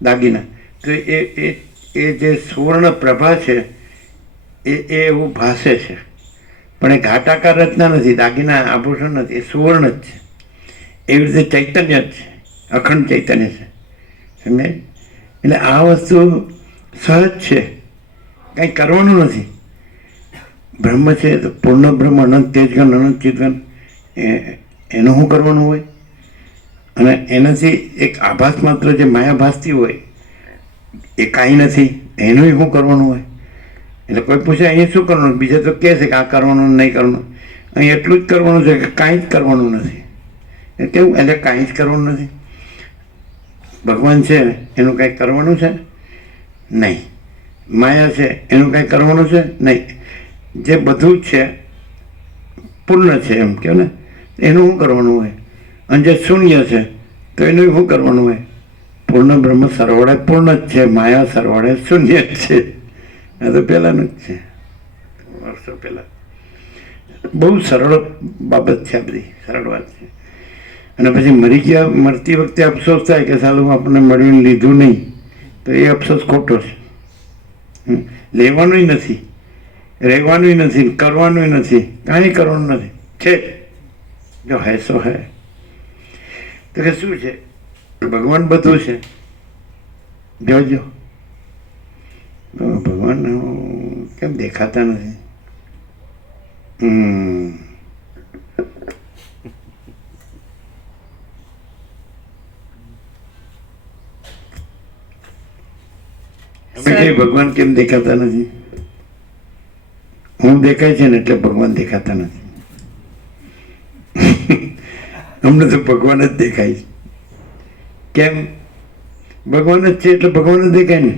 દાગીના. તો એ જે સુવર્ણ પ્રભા છે એ એવું ભાસે છે, પણ એ ઘાટ આકાર રચના નથી, દાગીના આભૂષણ નથી, એ સુવર્ણ જ છે. એવી રીતે ચૈતન્ય જ છે, અખંડ ચૈતન્ય છે. સમજાય? એટલે આ વસ્તુ સહજ છે, કંઈ કરવાનું નથી. બ્રહ્મ છે તો પૂર્ણ બ્રહ્મ, અનંત તેજગન, અનંત ચિતગન, એનું શું કરવાનું હોય? અને એનાથી એક આભાસ માત્ર જે માયા ભાસતી હોય એ કાંઈ નથી, એનું શું કરવાનું હોય? એટલે કોઈ પૂછે અહીં શું કરવાનું, બીજા તો કહે છે કે આ કરવાનું નહીં કરવાનું. અહીં એટલું જ કરવાનું છે કે કાંઈ જ કરવાનું નથી. એ કેવું? એટલે કાંઈ જ કરવાનું નથી. ભગવાન છે એનું કાંઈ કરવાનું છે નહીં. માયા છે એનું કાંઈ કરવાનું છે નહીં. જે બધું જ છે પૂર્ણ છે એમ કહો ને, એનું શું કરવાનું હોય? અને જે શૂન્ય છે તો એનું શું કરવાનું હોય? પૂર્ણ બ્રહ્મ સરવાળે પૂર્ણ જ છે, માયા સરવાળે શૂન્ય જ છે. આ તો પહેલાંનું જ છે, વર્ષો પહેલાં. બહુ સરળ બાબત છે, આ બધી સરળ વાત છે. અને પછી મરી ગયા, મરતી વખતે અફસોસ થાય કે સાલું આપણને મળીને લીધું નહીં, તો એ અફસોસ ખોટો છે. લેવાનુંય નથી, રહેવાનુંય નથી, કરવાનુંય નથી, કાંઈ કરવાનું નથી. છે જો હે સો હે. તો કે શું છે? ભગવાન બધું છે. જોજો ભગવાન કેમ દેખાતા નથી? ભગવાન કેમ દેખાતા નથી? હું દેખાય છે ને એટલે ભગવાન દેખાતા નથી. અમને તો ભગવાન જ દેખાય છે. કેમ? ભગવાન જ છે એટલે ભગવાન જ દેખાય ને.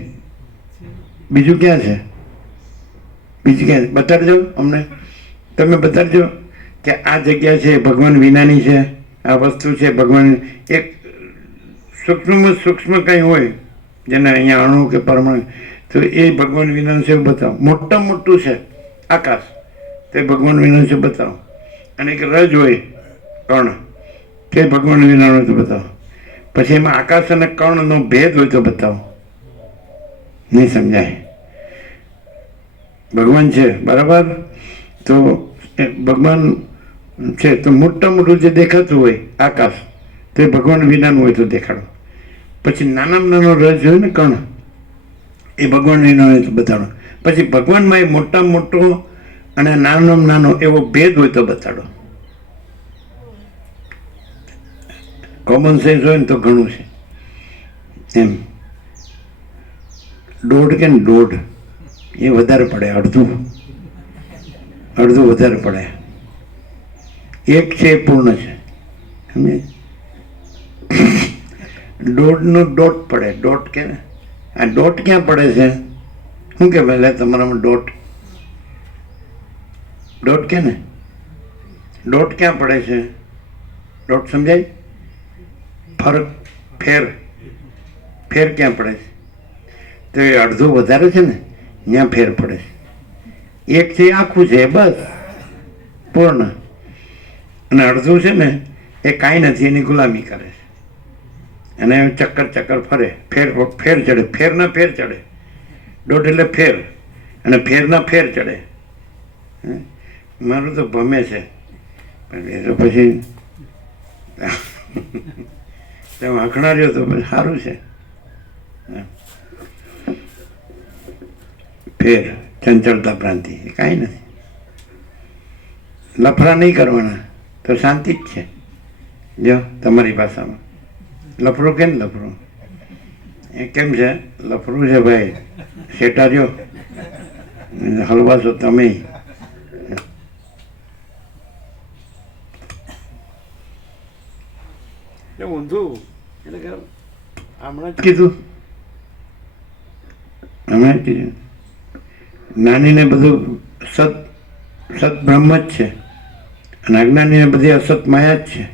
બીજું ક્યાં છે? બીજું ક્યાં છે? બતાડજો અમને. તમે બતાડજો કે આ જગ્યા છે ભગવાન વિનાની છે, આ વસ્તુ છે ભગવાન. એક સૂક્ષ્મમાં સૂક્ષ્મ કંઈ હોય જેને અહીંયા અણુ કે પરમાણુ, તો એ ભગવાન વિનાનું છે એવું બતાવો. મોટા મોટું છે આકાશ, તે ભગવાન વિનાનું છે બતાવો. અને એક રજ હોય કર્ણ, તે ભગવાન વિનાનું તો બતાવો. પછી એમાં આકાશ અને કર્ણનો ભેદ હોય તો બતાવો. નહીં સમજાય. ભગવાન છે બરાબર, તો ભગવાન છે તો મોટા મોટું જે દેખાતું હોય આકાશ, તો એ ભગવાન વિનાનું હોય તો દેખાડો. પછી નાનામાં નાનો રજ હોય ને કર્ણ, એ ભગવાન વિનાનો હોય તો બતાડો. પછી ભગવાનમાં એ મોટામાં મોટો અને નાનામાં નાનો એવો ભેદ હોય તો બતાડો. કોમન સેન્સ હોય ને તો ઘણું છે. એમ દોઢ કે ને દોઢ એ વધારે પડે, અડધું વધારે પડે. એક છે એ પૂર્ણ છે. સમજે? દોઢનો દોટ પડે. દોટ કે ને આ દોટ ક્યાં પડે છે? શું કે પહેલાં તમારામાં દોટ કે ને દોટ ક્યાં પડે છે? દોટ સમજાય? ફરક, ફેર ક્યાં પડે છે? તો એ અડધું વધારે છે ને, ત્યાં ફેર પડે છે. એક છે આખું છે બસ પૂર્ણ, અને અડધું છે ને એ કાંઈ નથી, એની ગુલામી કરે છે. અને ચક્કર ફરે, ફેર ચડે, ફેરના ફેર ચડે. દોઢ એટલે ફેર, અને ફેરના ફેર ચડે. મારું તો ભમે છે, પણ એ તો પછી તમે હખણાર્યો તો સારું છે. ફેર, ચંચળતા, ભ્રાંતિ એ કાંઈ નથી. લફડા નહીં કરવાના તો શાંતિ જ છે. જો તમારી ભાષામાં લફરું કેમ લફરું? એ કેમ છે લફરું છે ભાઈ? શેટાર્યો હલવાશો તમે. ઊંધું એટલે કે હમણાં જ કીધું, જ્ઞાનીને બધું સત બ્રહ્મ જ છે, અને અજ્ઞાનીને બધી અસત માયા જ છે.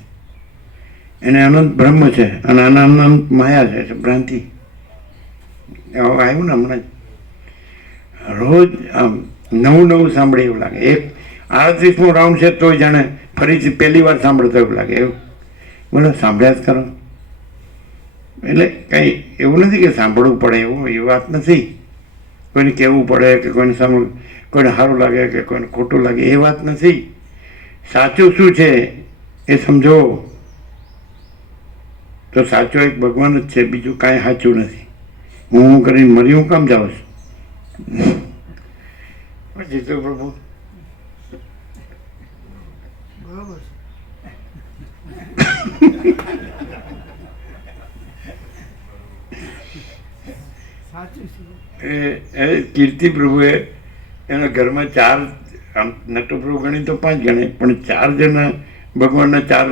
એને અનંત બ્રહ્મ છે અને અનંત માયા છે, ભ્રાંતિ. આવ્યું ને હમણાં જ રોજ આમ નવું નવું સાંભળે એવું લાગે. એક 38મો રાઉન્ડ છે તો જાણે ફરીથી પહેલી વાર સાંભળતો એવું લાગે. એવું બોલો સાંભળ્યા જ કરો. એટલે કંઈ એવું નથી કે સાંભળવું પડે એવું એ વાત નથી. કોઈને કહેવું પડે કે કોઈને સાંભળવું, કોઈને સારું લાગે કે કોઈને ખોટું લાગે એ વાત નથી. સાચું શું છે એ સમજો તો સાચો એક ભગવાન જ છે, બીજું કાંઈ સાચું નથી. હું કરીને મરી હું કામ જાઉં છું? જીતુ પ્રભુ બરોબર સાચું છે. એ કીર્તિ પ્રભુએ એના ઘરમાં 4, આમ નટુ પ્રભુ ગણી તો 5 ગણે, પણ 4 જણા ભગવાનના 4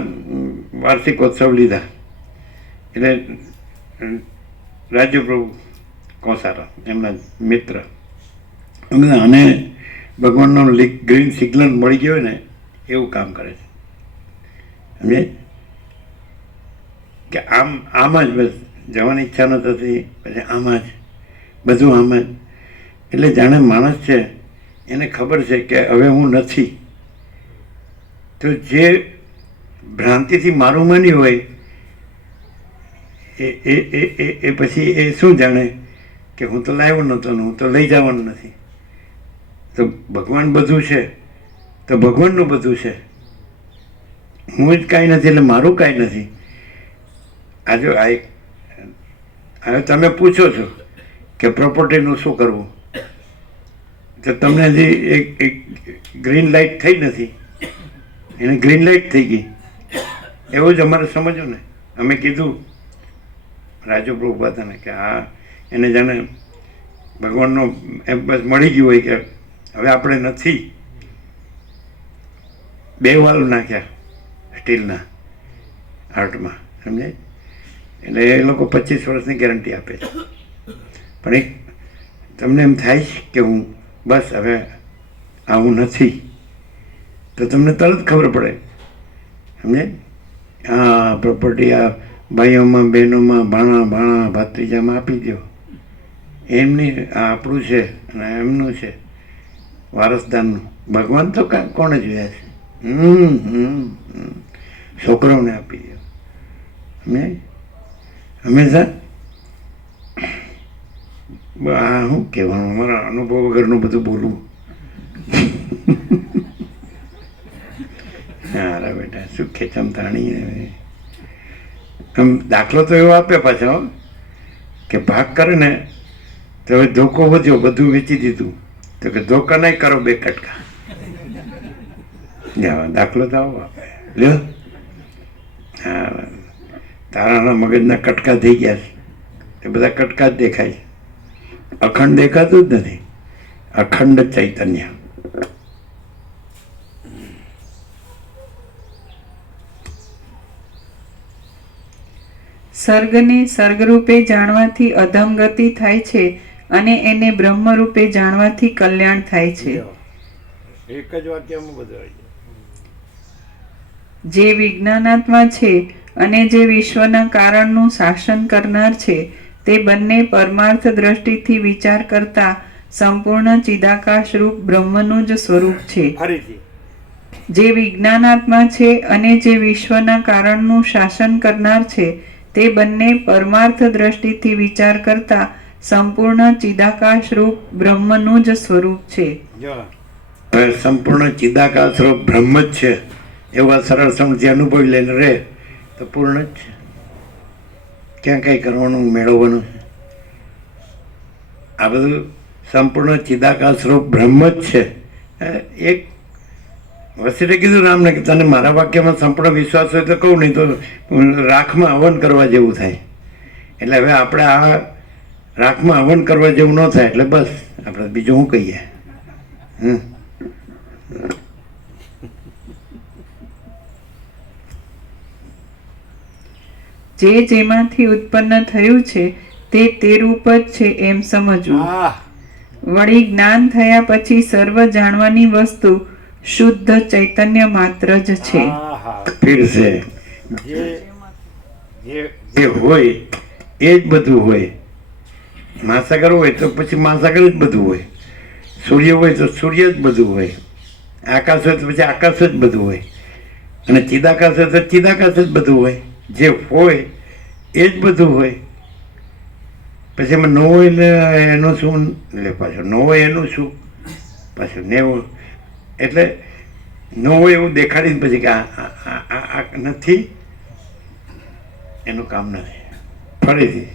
વાર્ષિકોત્સવ લીધા. એટલે રાજુ પ્રભુ કોસારા એમના મિત્ર અને ભગવાનનો ગ્રીન સિગ્નલ મળી ગયો ને એવું કામ કરે છે. સમજે કે આમાં જ બસ જવાની ઈચ્છા ન થતી, પછી આમાં જ બધું આમાં જ. એટલે જાણે માણસ છે એને ખબર છે કે હવે હું નથી, તો જે ભ્રાંતિથી મારું માન્યું હોય એ પછી એ શું જાણે કે હું તો લાવ્યો નહોતો ને હું તો લઈ જવાનું નથી. તો ભગવાન બધું છે તો ભગવાનનું બધું છે, હું જ કાંઈ નથી એટલે મારું કાંઈ નથી. હવે તમે પૂછો છો કે પ્રોપર્ટીનું શું કરવું, તો તમને હજી એક ગ્રીન લાઇટ થઈ નથી, એને ગ્રીન લાઇટ થઈ ગઈ. એવું જ અમારે સમજવું ને. અમે કીધું રાજુ પ્રભુ હતા ને કે હા એને જાણે ભગવાનનો એમ બસ મળી ગયું હોય કે હવે આપણે નથી. 2 વાલ્વ નાખ્યા સ્ટીલના હાર્ટમાં, સમજાય? એટલે એ લોકો 25 વર્ષની ગેરંટી આપે છે. પણ એક તમને એમ થાય કે હું બસ હવે આવું નથી, તો તમને તરત ખબર પડે. સમજે? હા પ્રોપર્ટી આ ભાઈઓમાં, બહેનોમાં, ભાણા ભાત્રીજામાં આપી દો. એમની આ આપણું છે અને એમનું છે વારસદારનું. ભગવાન તો કોણે જોયા છે? છોકરાઓને આપી દો. સમજે? હંમેશા આ શું કહેવાનું, અમારા અનુભવ વગરનું બધું બોલવું. હા બેટા શું ખેંચમતાણી. આમ દાખલો તો એવો આપે પાછો કે ભાગ કરે ને તો હવે ધોકો વધ્યો, બધું વેચી દીધું, તો કે ધોકા નહીં કરો 2 કટકા. દાખલો તો આવો આપે. લ્યો હા તારાના મગજના કટકા થઈ ગયા છે, એ બધા કટકા જ દેખાય. અખંડ દેખાતું જ નથી, અખંડ ચૈતન્ય. સર્ગને સર્ગરૂપે જાણવાથી અધમ ગતિ થાય છે અને એને બ્રહ્મરૂપે જાણવાથી કલ્યાણ થાય છે. એક જ વાક્યમાં બધું આવી જાય. જે વિજ્ઞાનાત્મા છે અને જે વિશ્વના કારણનું શાસન કરનાર છે તે બંને પરમાર્થ દ્રષ્ટિથી વિચાર કરતા સંપૂર્ણ ચિદાકાશ રૂપ બ્રહ્મનું જ સ્વરૂપ છે. જે વિજ્ઞાનાત્મા છે અને જે વિશ્વના કારણનું શાસન કરનાર છે તે બંને પરમાર્થ દ્રષ્ટિથી વિચાર કરતા સંપૂર્ણ ચિદાકાશ રૂપ બ્રહ્મનું જ સ્વરૂપ છે. સંપૂર્ણ ચિદાકાશ રૂપ બ્રહ્મ જ છે એવા સરળ સમજી અનુભવી લઈને રહે તો પૂર્ણ જ છે. ક્યાં કંઈ કરવાનું મેળવવાનું છે? આ બધું સંપૂર્ણ ચિદાકાશ રૂપ બ્રહ્મ જ છે. એક વસીરે કીધું રામને કે તને મારા વાક્યમાં સંપૂર્ણ વિશ્વાસ હોય તો કહું, નહીં તો રાખમાં હવન કરવા જેવું થાય. એટલે હવે આપણે આ રાખમાં હવન કરવા જેવું ન થાય એટલે બસ આપણે બીજું શું કહીએ. જે જેમાંથી ઉત્પન્ન થયું છે તે રૂપ જ છે એમ સમજવું. વળી જ્ઞાન થયા પછી સર્વ જાણવાની વસ્તુ શુદ્ધ ચૈતન્ય માત્ર જ છે. ફીર છે જે હોય એ જ બધું હોય. મહાસાગર હોય તો પછી મહાસાગર જ બધું હોય, સૂર્ય હોય તો સૂર્ય જ બધું હોય, આકાશ હોય તો પછી આકાશ જ બધું હોય, અને ચિદાકાશ હોય તો ચિદાકાશ જ બધું હોય. જે હોય એ જ બધું હોય. પછી એમાં ન હોય એટલે એનું શું, એટલે પાછું ન હોય એનું શું, પાછું નેવું એટલે ન હોય એવું દેખાડીને પછી કે આ નથી, એનું કામ નથી. ફરીથી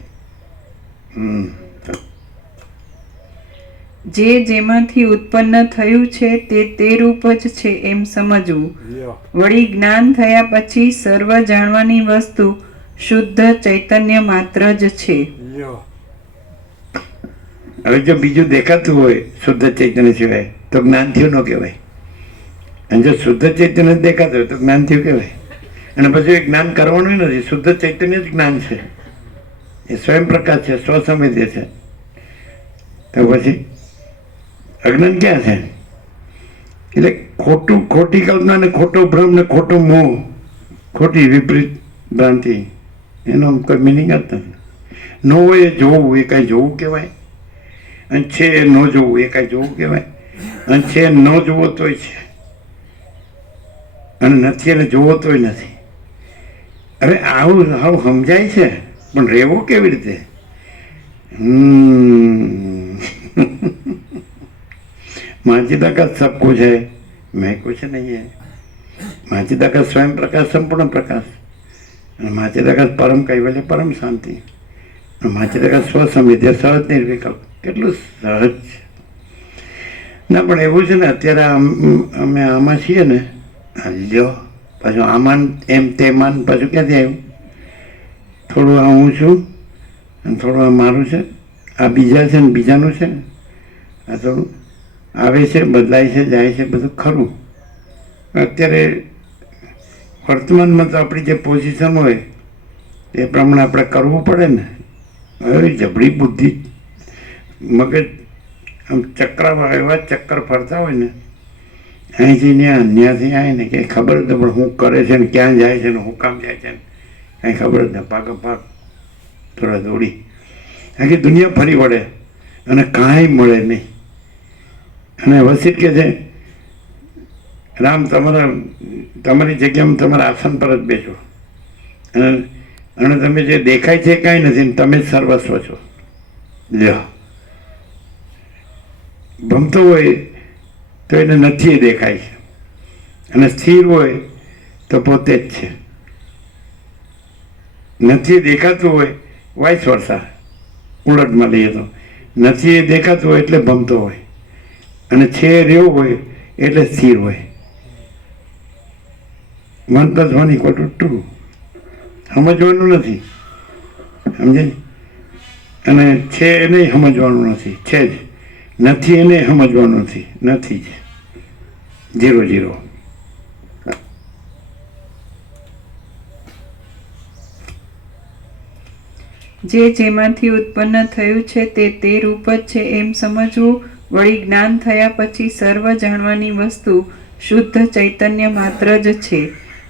જે જેમાંથી ઉત્પન્ન થયું છે તે રૂપ જ છે એમ સમજવું. વળી જ્ઞાન થયા પછી સર્વ જાણવાની વસ્તુ શુદ્ધ ચૈતન્ય માત્ર જ છે. હવે જો બીજું દેખાતું હોય શુદ્ધ ચૈતન્ય સિવાય તો જ્ઞાન થયું ન કહેવાય, અને જો શુદ્ધ ચૈતન્ય જ દેખાતું હોય તો જ્ઞાન થયું કહેવાય. અને પછી એ જ્ઞાન કરવાનું નથી, શુદ્ધ ચૈતન્ય જ જ્ઞાન છે, એ સ્વયં પ્રકાશ છે, સ્વસમિતિ છે. તો પછી અજ્ઞાન ક્યાં છે? એટલે ખોટી કલ્પના ને ખોટો ભ્રમ ને ખોટો મોહ, ખોટી વિપરીત ભ્રાંતિ, એનો કોઈ મિનિંગ જ નથી. ન હોય એ જોવું, એ કાંઈ જોવું કહેવાય, અને છે એ ન જોવું એ કાંઈ જોવું કહેવાય, અને છે ન જોવો તોય છે, અને નથી એને જોવો તોય નથી. હવે આવું સમજાય છે, પણ રહેવું કેવી રીતે? माचिदा का सब कुछ है, मैं कुछ नहीं है. माचिदा का स्वयं प्रकाश संपूर्ण प्रकाश, माचिदा का परम कैवल्य परम शांति, માચિદા का સ્વસમિતિ સહજ નિર્વિકલ્પ. કેટલું સહજ છે ના, પણ એવું છે ને અત્યારે અમે આમાં છીએ ને, લ્યો પાછું આમાન એમ તેમાન પાછું ક્યાંથી આવ્યું? થોડું આ હું છું અને થોડું આ મારું છે, આ બીજા છે ને બીજાનું છે, આ થોડું આવે છે, બદલાય છે, જાય છે, બધું ખરું. અત્યારે વર્તમાનમાં તો આપણી જે પોઝિશન હોય એ પ્રમાણે આપણે કરવું પડે ને. હવે જબરી બુદ્ધિ, મગજ આમ ચક્રમાં એવા ચક્કર ફરતા હોય ને, અહીંથી ત્યાં ત્યાંથી આવીને કે ખબર જ ન પણ શું કરે છે ને ક્યાં જાય છે ને શું કામ જાય છે ને કાંઈ ખબર જ ન. ભાગ થોડા દોડી આખી દુનિયા ફરી વળે અને કાંઈ મળે નહીં. અને વસિત કે છે, રામ તમારી જગ્યામાં તમારા આસન પર જ બેસો, અને તમે જે દેખાય છે કાંઈ નથી, તમે જ સર્વસ્વ છો. લ્યો, ભમતો હોય તો એને નથી એ દેખાય છે, અને સ્થિર હોય તો પોતે જ છે. નથી દેખાતું હોય વાઇસ વર્ષા, ઉલટમાં લઈએ તો નથી એ દેખાતું હોય એટલે ભમતો હોય, અને છે રહ્યો હોય એટલે સ્થિર હોય. 1 + 1 = 2. સમજવાનું નથી, સમજે? અને છે એને સમજવાનું નથી, છે જ. નથી એને સમજવાનું નથી, નથી જ. 0 0. જે જેમાંથી ઉત્પન્ન થયું છે તે રૂપ જ છે એમ સમજવું. વળી જ્ઞાન થયા પછી સર્વ જાણવાની વસ્તુ શુદ્ધ ચૈતન્ય માત્ર જ છે.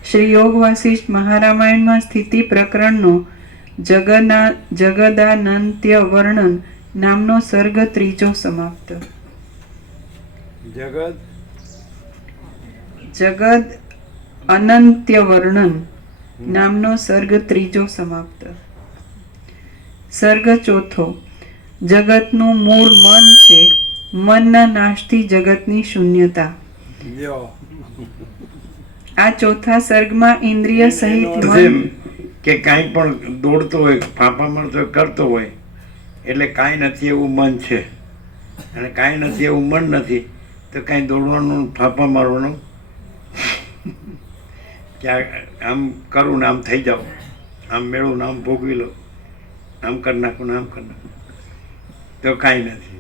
શ્રી યોગ વાસિષ્ઠ મહારામાયણમાં સ્થિતિ પ્રકરણનો જગદાનંત્ય વર્ણન નામનો સર્ગ 3 સમાપ્ત. જગદ અનંત્ય વર્ણન નામનો સર્ગ 3 સમાપ્ત. સર્ગ 4. જગતનું મૂળ મન છે, મનના નાશથી જગતની શૂન્યતા. આ ચોથા સર્ગમાં ઇન્દ્રિય સહિત મન કે કાંઈ પણ દોડતો હોય, ફાંફા મારતો હોય, કરતો હોય એટલે કાંઈ નથી એવું મન છે, અને કાંઈ નથી એવું મન નથી તો કાંઈ દોડવાનું, ફાંફા મારવાનું કે આમ કરું ને આમ થઈ જાઉં, આમ મેળવું ને આમ ભોગવી લો, આમ કરી નાખું ને આમ કરી નાખું, તો કાંઈ નથી.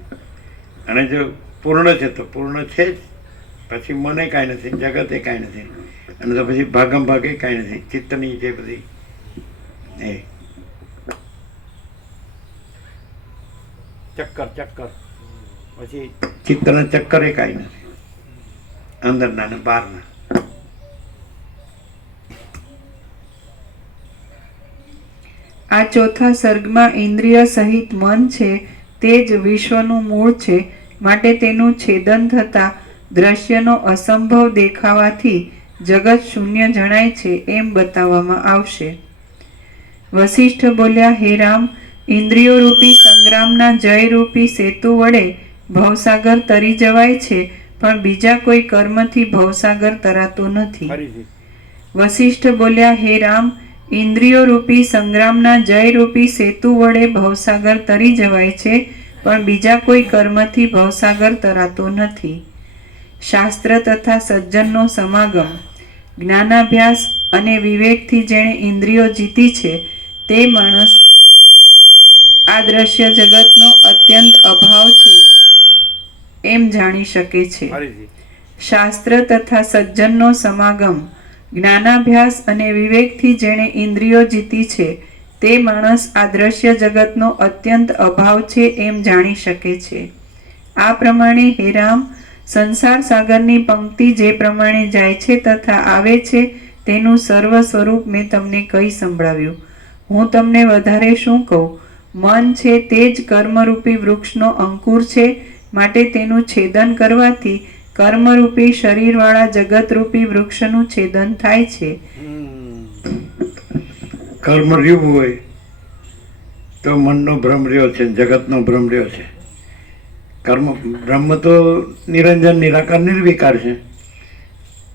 અને જો પૂર્ણ છે તો પૂર્ણ છે જ, પછી મને કાંઈ નથી, જગતે કાંઈ નથી, અને તો પછી ભાગમ ભાગે કાંઈ નથી. ચિત્તની જે બધી એ ચક્કર પછી ચિત્તના ચક્કર એ કાંઈ નથી, અંદરના ને બહારના. આ ચોથા સર્ગમાં ઇન્દ્રિય સહિત મન છે, તે જ વિશ્વનું મૂળ છે. માટે તેનું છેદન થતાં દ્રશ્યનો અસંભવ દેખાવાથી જગત શૂન્ય જણાય છે એમ બતાવવામાં આવશે. વશિષ્ઠ બોલ્યા, હે રામ, ઇન્દ્રિયો રૂપી સંગ્રામના જયરૂપી સેતુ વડે ભવસાગર તરી જવાય છે, પણ બીજા કોઈ કર્મથી ભવસાગર તરાતો નથી. વશિષ્ઠ બોલ્યા, હે રામ, ઇન્દ્રિયો રૂપી સંગ્રામના જયરૂપી સેતુ વડે ભવસાગર તરી જવાય છે, પણ બીજા કોઈ કર્મથી ભવસાગર તરાતો નથી. શાસ્ત્ર તથા સજ્જનનો સમાગમ, જ્ઞાનાભ્યાસ અને વિવેકથી જેણે ઇન્દ્રિયો જીતી છે તે માણસ આ દ્રશ્ય જગતનો અત્યંત અભાવ છે એમ જાણી શકે છે. શાસ્ત્ર તથા સજ્જનનો સમાગમ, જ્ઞાનાભ્યાસ અને વિવેકથી જેણે ઇન્દ્રિયો જીતી છે તે માણસ આ દ્રશ્ય જગતનો અત્યંત અભાવ છે એમ જાણી શકે છે. આ પ્રમાણે હે રામ, સંસાર સાગરની પંક્તિ જે પ્રમાણે જાય છે તથા આવે છે તેનું સર્વ સ્વરૂપ મેં તમને કહી સંભળાવ્યું. હું તમને વધારે શું કહું? મન છે તે જ કર્મરૂપી વૃક્ષનો અંકુર છે. માટે તેનું છેદન કરવાથી કર્મરૂપી શરીરવાળા જગતરૂપી વૃક્ષનું છેદન થાય છે. કર્મ રહ્યું હોય તો મનનો ભ્રમ રહ્યો છે, જગતનો ભ્રમ રહ્યો છે. કર્મ બ્રહ્મ તો નિરંજન નિરાકાર નિર્વિકાર છે.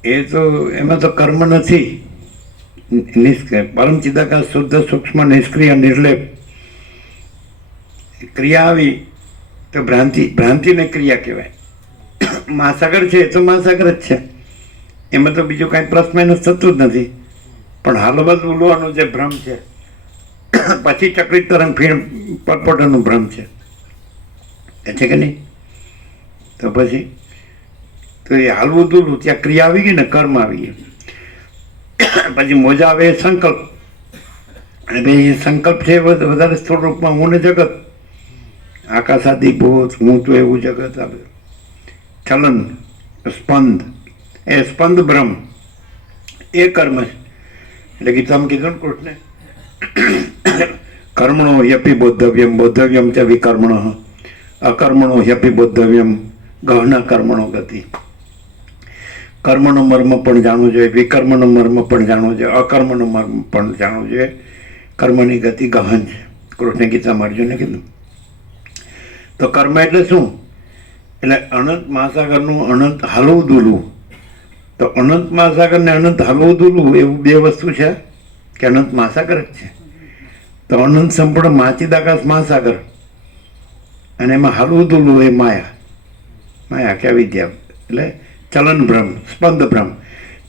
એ તો એમાં તો કર્મ નથી. નિષ્ક્રિય પરમ ચિદાકાશ શુદ્ધ સૂક્ષ્મ નિષ્ક્રિય નિર્લેપ. ક્રિયા આવી તો ભ્રાંતિને ક્રિયા કહેવાય. મહાસાગર છે તો મહાસાગર જ છે, એમાં તો બીજું કાંઈ પ્લસ માઇનસ થતું જ નથી. પણ હાલવત ઉલવાનો જે ભ્રમ છે, પછી ચક્રિત તરંગ ફીણ પરપોટાનો ભ્રમ છે કે નહીં? તો પછી તો એ હાલવું દૂરવું ત્યાં ક્રિયા આવી ગઈ ને, કર્મ આવી ગઈ. પછી મોજા આવે એ સંકલ્પ, અને ભાઈ એ સંકલ્પ છે વધારે સ્થૂળ રૂપમાં હું ને જગત, આકાશાદી ભૂત, હું તો એવું જગત આવે. ચલન સ્પંદ, એ સ્પંદ બ્રહ્મ એ કર્મ છે. એટલે ગીતામાં કીધું ને કૃષ્ણે, કર્મણો યપી બોદ્ધવ્યમ બોદ્ધવ્યમ ચ વિકર્મણ, અકર્મણો યપી બોદ્ધવ્યમ ગહના કર્મણો ગતિ. કર્મનો મર્મ પણ જાણવું જોઈએ, વિકર્મનો મર્મ પણ જાણવું જોઈએ, અકર્મનો મર્મ પણ જાણવું જોઈએ. કર્મની ગતિ ગહન છે, કૃષ્ણ ગીતામાં અર્જુને કીધું. તો કર્મ એટલે શું? એટલે અનંત મહાસાગરનું અનંત હાલવું દૂલવું. તો અનંત મહાસાગર ને અનંત હાલવું દૂલવું એવું બે વસ્તુ છે કે અનંત મહાસાગર જ છે. તો અનંત સંપૂર્ણ માચિદાકાશ મહાસાગર, અને એમાં હાલવું દૂલવું એ માયા. માયા કે વિદ્યા એટલે ચલન ભ્રમ, સ્પંદ ભ્રમ.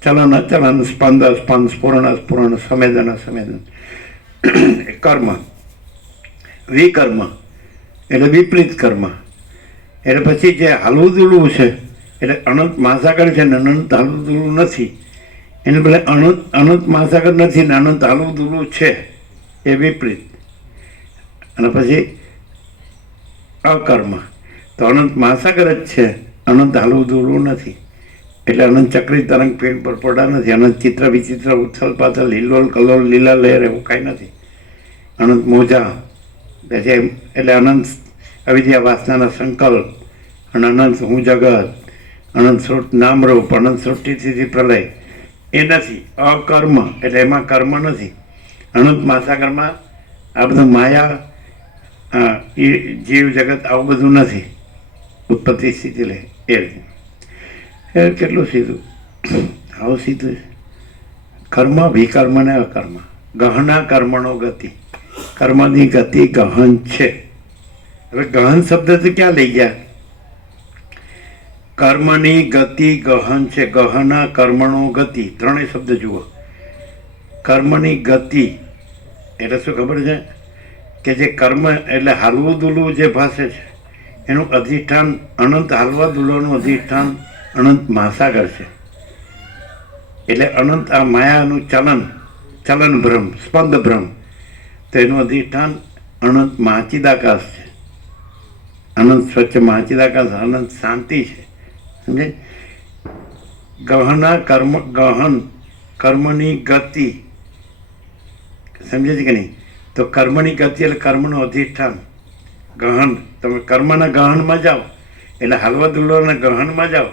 ચલન અચલન, સ્પંદ સ્પંદ, સ્ફુરણ સ્ફુરણ, સંવેદન અસંવેદન. કર્મ વિકર્મ એટલે વિપરીત કર્મ. એટલે પછી જે હાલવું દૂલવું છે એટલે અનંત મહાસાગર છે ને અનંત હાલવું દૂલવું નથી. એને ભલે અનંત મહાસાગર નથી ને અનંત હાલવું દૂલવું છે, એ વિપરીત. અને પછી અકર્મ, તો અનંત મહાસાગર જ છે, અનંત હાલવું દૂલવું નથી. એટલે અનંત ચક્રી તરંગ ફીણ પર પડ્યા નથી. અનંત ચિત્ર વિચિત્ર ઉથલ પાથલ હિલ્લોલ કલોલ લીલા લહેર એવું કાંઈ નથી. અનંત મોજા પછી એટલે અનંત અવિદ્યા વાસનાના સંકલ્પ, અને અનંત હું જગત, અનંત સ્રોત નામરૂપ, અનંત સૃષ્ટિથી પ્રલય એ નથી. અકર્મ એટલે એમાં કર્મ નથી. અનંત મહાસાગરમાં આ બધું માયા, એ જીવ જગત આવું બધું નથી. ઉત્પત્તિ સ્થિતિ લે એ કેટલું સીધું, આવું સીધું. કર્મ વિકર્મ ને અકર્મ, ગહના કર્મણો ગતિ. કર્મની ગતિ ગહન છે. હવે ગહન શબ્દથી ક્યાં લઈ ગયા? કર્મની ગતિ ગહન છે. ગહના કર્મણો ગતિ, ત્રણેય શબ્દ જુઓ. કર્મની ગતિ એટલે શું ખબર છે? કે જે કર્મ એટલે હાલવું દૂલવું જે ભાષે છે એનું અધિષ્ઠાન, અનંત હાલવા દૂલવાનું અધિષ્ઠાન અનંત મહાસાગર છે. એટલે અનંત આ માયાનું ચલન ભ્રમ, સ્પંદ ભ્રમ, તો એનું અધિષ્ઠાન અનંત મહાચિદાકાશ છે. અનંત સ્વચ્છ મહાચિદાકાશ, અનંત શાંતિ છે. સમજે? ગહના ગહન કર્મની ગતિ, સમજે છે કે નહીં? તો કર્મની ગતિ એટલે કર્મનું અધિષ્ઠાન, ગહન, તમે કર્મના ગહનમાં જાઓ એટલે હાલવા દુલવાના ગહનમાં જાઓ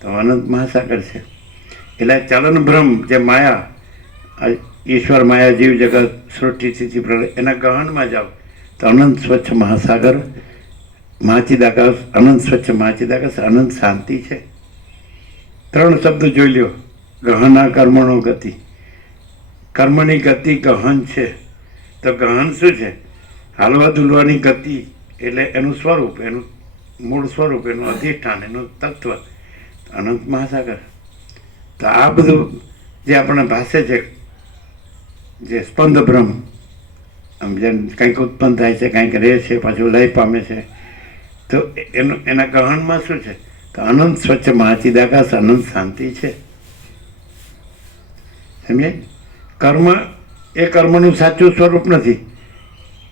તો અનંત મહાસાગર છે. એટલે ચલન ભ્રમ જે માયા, આ ઈશ્વર માયા જીવ જગત સૃષ્ટિ સ્થિતિ પ્રલય એના ગહનમાં જાઓ તો અનંત સ્વચ્છ મહાસાગર, મહાચિદાકાશ, અનંત સ્વચ્છ મહાચિદાકાશ, અનંત શાંતિ છે. 3 શબ્દ જોઈ લ્યો. ગહના કર્મણો ગતિ, કર્મની ગતિ ગહન છે. તો ગહન શું છે? હાલવા દુલવાની ગતિ એટલે એનું સ્વરૂપ, એનું મૂળ સ્વરૂપ, એનું અધિષ્ઠાન, એનું તત્વ અનંત મહાસાગર. તો આ બધું જે આપણને ભાષે છે, જે સ્પંદ બ્રહ્મ, આમ જેમ કંઈક ઉત્પન્ન થાય છે, કંઈક રહે છે, પાછું લય પામે છે, તો એના ગહનમાં શું છે? તો અનંત સ્વચ્છ મહાચિદાકાશ, અનંત શાંતિ છે. સમજે? કર્મ એ કર્મનું સાચું સ્વરૂપ નથી,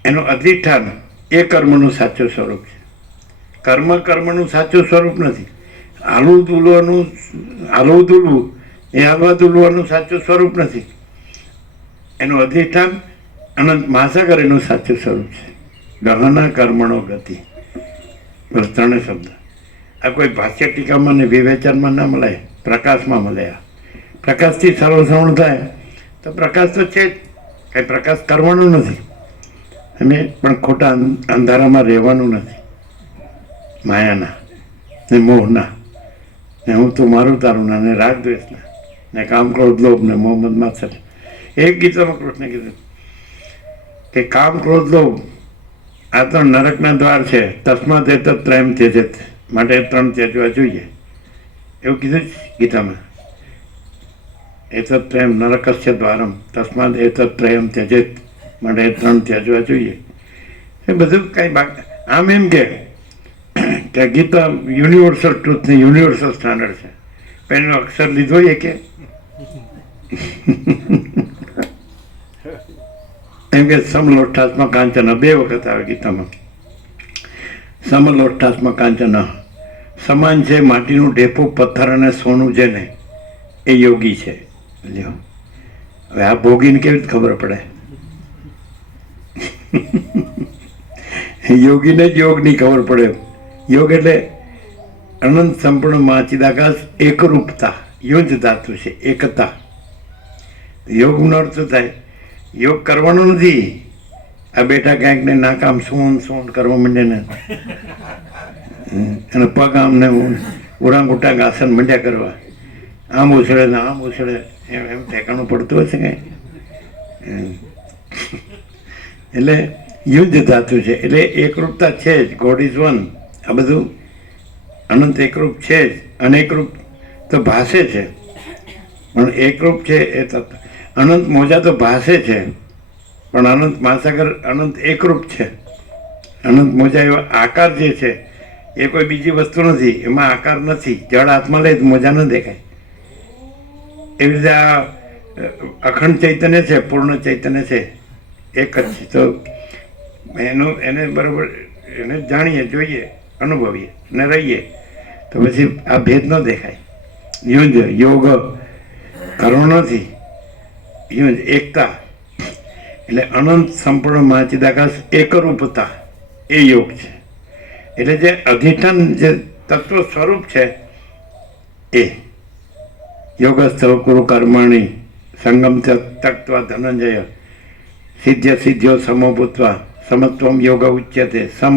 એનું અધિષ્ઠાન એ કર્મનું સાચું સ્વરૂપ છે. કર્મનું સાચું સ્વરૂપ નથી. હાલવું દુલવું એ હાલવા દુલવાનું સાચું સ્વરૂપ નથી. એનું અધિષ્ઠાન અનંત મહાસાગર એનું સાચું સ્વરૂપ છે. ગહના કર્મણો ગતિ, બસ 3 શબ્દ. આ કોઈ ભાષ્ય ટીકામાં ને વિવેચનમાં ના મળે, પ્રકાશમાં મળે. આ પ્રકાશથી સર્વશ્રવણ થાય તો પ્રકાશ તો છે જ, કંઈ પ્રકાશ કરવાનો નથી. અમે પણ ખોટા અંધારામાં રહેવાનું નથી, માયાના ને મોહના ને હું તું મારું તારું ના ને રાગ દ્વેષના ને કામ ક્રોધ લોભ ને મોહમ્મદ માત્સર. એક ગીતામાં કૃષ્ણ કીધું કે કામ ક્રોધ લોભ આ 3 નરકના દ્વાર છે, તસ્માત એ ત્રયમ ત્યજેત, માટે 3 ત્યજવા જોઈએ એવું કીધું જ ગીતામાં. એતત્રયમ નરકસ્ય દ્વારમ તસ્માત એતત્રયમ ત્યજેત, માટે 3 ત્યજવા જોઈએ. એ બધું કાંઈ આમ એમ કે ગીતા યુનિવર્સલ ટ્રુથ ને યુનિવર્સલ સ્ટાન્ડર્ડ છે, પણ એનો અક્ષર લીધો એ કે એમ કે સમલોષ્ઠાસમાં કાંચન 2 વખત આવે ગીતામાં. સમલોષ્ઠાસમાં કાંચન સમાન છે માટીનું ઢેપું, પથ્થર અને સોનું જેને એ યોગી છે. લ્યો, હવે આ ભોગીને કેવી રીતે ખબર પડે? યોગીને જ યોગની ખબર પડે. યોગ એટલે અનંત સંપૂર્ણ મહાચિદાકાશ, એકરૂપતા. યોજ ધાતુ છે, એકતા. યોગનો અર્થ થાય યોગ કરવાનો નથી. આ બેટા ક્યાંકને નાકામ શું કરવા માંડે ને અને પગ આમને ઉરાંગ ઉટાંગ આસન મંડ્યા કરવા, આમ ઉછળે ને આમ ઉછળે, એમ ઠેકાણું પડતું હશે કંઈ. એટલે યુદ્ધ ધાતુ છે, એટલે એકરૂપતા છે જ. God is one. આ બધું અનંત એકરૂપ છે જ. અનેકરૂપ તો ભાષે છે, પણ એકરૂપ છે એ તત્વ. અનંત મોજા તો ભાષે છે, પણ અનંત મહાસાગર અનંત એકરૂપ છે. અનંત મોજા એવા આકાર જે છે એ કોઈ બીજી વસ્તુ નથી, એમાં આકાર નથી. જળ હાથમાં લે તો મોજા ન દેખાય. એવી રીતે આ અખંડ ચૈતન્ય છે, પૂર્ણ ચૈતન્ય છે, એક જ છે. તો એને બરાબર એને જાણીએ, જોઈએ, અનુભવીએ ને રહીએ તો પછી આ ભેદ ન દેખાય. યોગ કરવો નથી, એકતા એટલે અનંત સંપૂર્ણ મહાચિદાકાશ, એકરૂપતા એ યોગ છે. એટલે જે અધિષ્ઠાન જે તત્વ સ્વરૂપ છે એ યોગસ્થ કુરુ કર્માણી સંગમ તક્ત્વા ધનંજય સિદ્ધ્યો સમો ભૂત્વા સમત્વમ યોગ ઉચ્યતે. સમ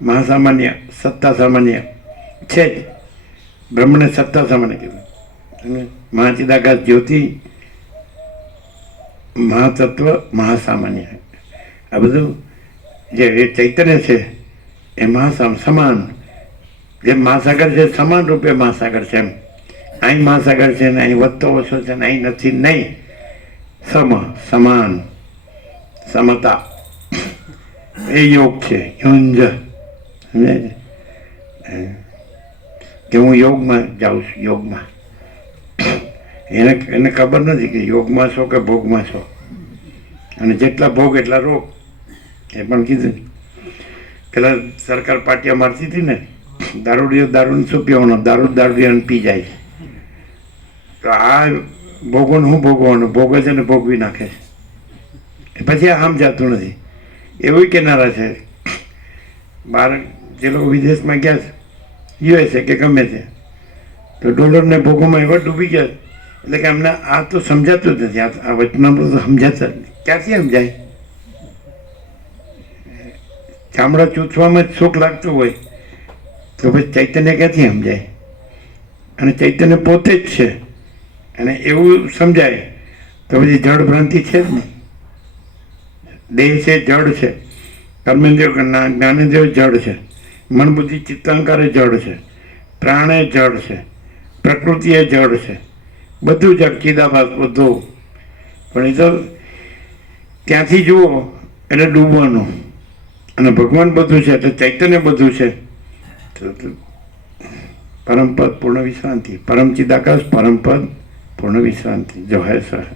મહાસામાન્ય, સત્તા સામાન્ય છે જ. બ્રહ્મને સત્તા સામાન્ય કીધું. મહાચિદાકાશ જ્યોતિ, મહાતત્વ, મહાસામાન્ય. આ બધું જે ચૈતન્ય છે એ સમાન. જે મહાસાગર છે સમાન રૂપે મહાસાગર છે. એમ અહીં મહાસાગર છે ને અહીં વધતો ઓછો છે ને અહીં નથી, નહીં. સમાન, સમતા એ યોગ છે. યુંજ કે હું યોગમાં જાઉં છું. યોગમાં એને ખબર નથી કે યોગમાં છો કે ભોગમાં છો, અને જેટલા ભોગ એટલા રોગ. એ પણ કીધું. પેલા સરકાર પાટિયા મારતી હતી ને, દારૂડિયો દારૂને શું પીવાનો, દારૂડિયાને પી જાય છે. તો આ ભોગવવાનું શું ભોગવવાનું? ભોગવે છે ને ભોગવી નાખે છે. પછી આ આમ જાતું નથી. એવું કહેનારા છે બહાર જે લોકો વિદેશમાં ગયા છે, યુએસએ કે ગમે તે, તો ડોલરને ભોગોમાં એવા ડૂબી ગયા છે. એટલે કે અમને આ તો સમજાતું જ નથી, આ વચનામૃત તો સમજાતા જ નહીં. ક્યાંથી સમજાય? ચામડા ચૂંટવામાં જ સુખ લાગતું હોય તો પછી ચૈતન્ય ક્યાંથી સમજાય? અને ચૈતન્ય પોતે જ છે, અને એવું સમજાય તો પછી જળ ભ્રાંતિ છે જ નહીં. દેહ છે, જળ છે, કર્મેન્દ્રિય જ્ઞાનેન્દ્રિય જળ છે, મન બુદ્ધિ ચિત્તાંકાર એ જળ છે, પ્રાણ એ જળ છે, પ્રકૃતિ એ જળ છે, બધું જળ, ચિદાભાસ બધું. પણ એ તો ત્યાંથી જુઓ એટલે ડૂબવાનું, અને ભગવાન બધું છે એટલે ચૈતન્ય બધું છે. પરમપદ પૂર્ણ વિશ્રાંતિ, પરમ ચિદાકાશ પરમપદ પૂર્ણ વિશ્રાંતિ. જો હે સર.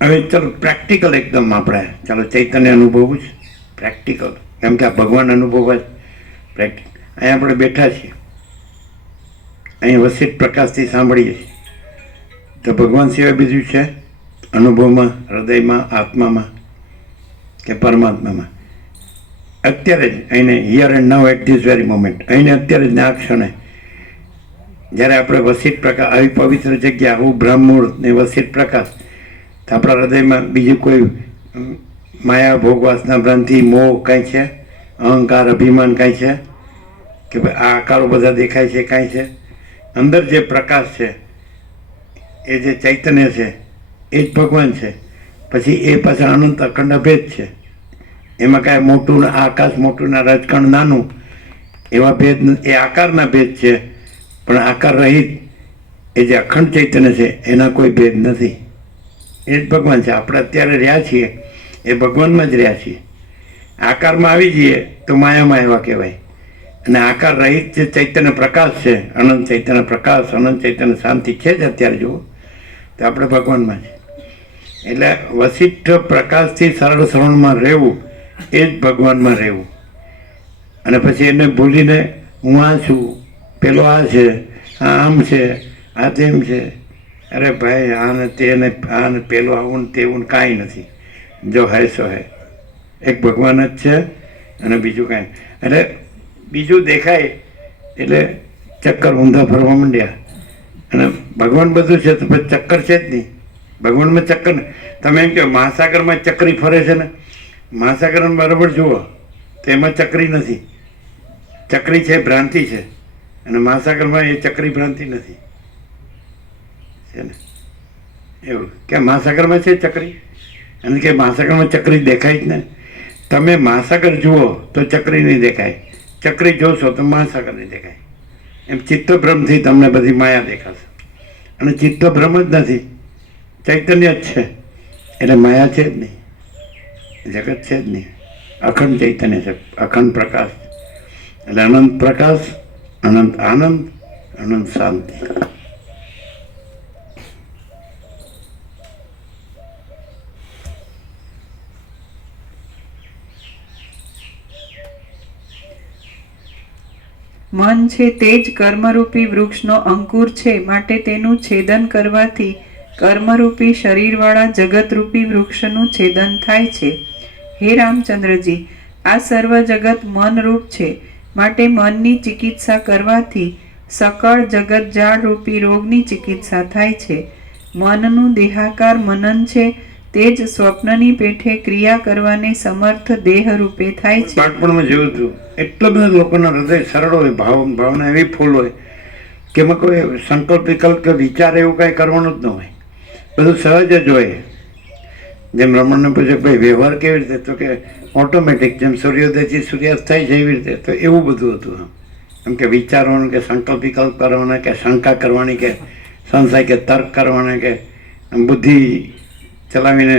હવે ચાલો પ્રેક્ટિકલ એકદમ આપણે ચાલો ચૈતન્ય અનુભવવું છે, પ્રેક્ટિકલ, કેમ કે આ ભગવાન અનુભવ જ પ્રેક્ટિકલ. અહીંયા આપણે બેઠા છીએ, અહીં વસિત પ્રકાશથી સાંભળીએ છીએ, તો ભગવાન સિવાય બીજું છે અનુભવમાં, હૃદયમાં, આત્મામાં કે પરમાત્મામાં? અત્યારે જ અહીંને here and now at this very moment, અહીંને અત્યારે જ આ ક્ષણે જ્યારે આપણે વસિત પ્રકાશ, આવી પવિત્ર જગ્યા, આવું બ્રહ્મમુહૂર્ત ને વસિત પ્રકાશ, તો આપણા હૃદયમાં બીજું કોઈ માયા, ભોગ, વાસના, ભ્રાંતિ, મોહ કાંઈ છે? અહંકાર, અભિમાન કાંઈ છે? કે ભાઈ આ આકારો બધા દેખાય છે કાંઈ છે? અંદર જે પ્રકાશ છે એ જે ચૈતન્ય છે એ જ ભગવાન છે. પછી એ પાછા અનંત અખંડ અભેદ છે, એમાં કાંઈ મોટું આકાશ મોટું ના રજકણ નાનું એવા ભેદ, એ આકારના ભેદ છે. પણ આકાર રહિત એ જે અખંડ ચૈતન્ય છે એના કોઈ ભેદ નથી, એ જ ભગવાન છે. આપણે અત્યારે રહ્યા છીએ એ ભગવાનમાં જ રહ્યા છીએ. આકારમાં આવી જઈએ તો માયામાં એવા કહેવાય, અને આકાર રહિત જે ચૈતન્ય પ્રકાશ છે, અનંત ચૈતન્ય પ્રકાશ, અનંત ચૈતન્ય શાંતિ છે જ અત્યારે જુઓ તો આપણે ભગવાનમાં છે. એટલે વસિષ્ઠ પ્રકાશથી સરળ શ્રવણમાં રહેવું એ જ ભગવાનમાં રહેવું. અને પછી એને ભૂલીને હું આ છું, પેલો આ છે, આ આમ છે, આ તેમ છે, અરે ભાઈ આને તેને, આને પેલો આવું ને તેવું કાંઈ નથી. જો હે સો હે, એક ભગવાન જ છે અને બીજું કાંઈ. એટલે બીજું દેખાય એટલે ચક્કર ઊંધા ફરવા માંડ્યા, અને ભગવાન બધું છે તો પછી ચક્કર છે જ નહીં. ભગવાનમાં ચક્કર ને તમે એમ કહો મહાસાગરમાં ચક્રી ફરે છે ને, મહાસાગરમાં બરાબર જુઓ તો એમાં ચક્રી નથી, ચક્રી છે ભ્રાંતિ છે, અને મહાસાગરમાં એ ચક્રી ભ્રાંતિ નથી છે ને. એવું કે મહાસાગરમાં છે ચક્રી, અને કે મહાસાગરમાં ચક્રી દેખાય જ ને. તમે મહાસાગર જુઓ તો ચક્રી નહીં દેખાય, ચક્રી જોશો તો મહાસાગર નહીં દેખાય. એમ ચિત્તભ્રમથી તમને બધી માયા દેખાશે, અને ચિત્તભ્રમ જ નથી, ચૈતન્ય જ છે. એટલે માયા છે જ નહીં, જગત છે જ નહીં, અખંડ ચૈતન્ય છે, અખંડ પ્રકાશ. એટલે અનંત પ્રકાશ, અનંત આનંદ, અનંત શાંતિ. મન છે તે જ કર્મરૂપી વૃક્ષનો અંકુર છે, માટે તેનું છેદન કરવાથી કર્મરૂપી શરીરવાળા જગતરૂપી વૃક્ષનું છેદન થાય છે. હે રામચંદ્રજી, આ સર્વ જગત મનરૂપ છે, માટે મનની ચિકિત્સા કરવાથી સકળ જગતજાળ રૂપી રોગની ચિકિત્સા થાય છે. મનનું દેહાકાર મનન છે તે જ સ્વપ્નની પેઠે ક્રિયા કરવાને સમર્થ દેહ રૂપે થાય છે. બાળપણમાં જોયું હતું, એટલા બધા લોકોના હૃદય સરળ હોય, ભાવના એવી ફૂલ હોય કે એમાં કોઈ સંકલ્પ વિકલ્પ કે વિચાર એવું કાંઈ કરવાનું જ ન હોય, બધું સહજ જ હોય. જેમ રમણને પૂછે ભાઈ વ્યવહાર કેવી રીતે, તો કે ઓટોમેટિક, જેમ સૂર્યોદયથી સૂર્યાસ્ત થાય છે એવી રીતે. તો એવું બધું હતું એમ કે વિચારવાનું કે સંકલ્પ વિકલ્પ કરવાના કે શંકા કરવાની કે સંશય કે તર્ક કરવાના કે બુદ્ધિ ચલાવીને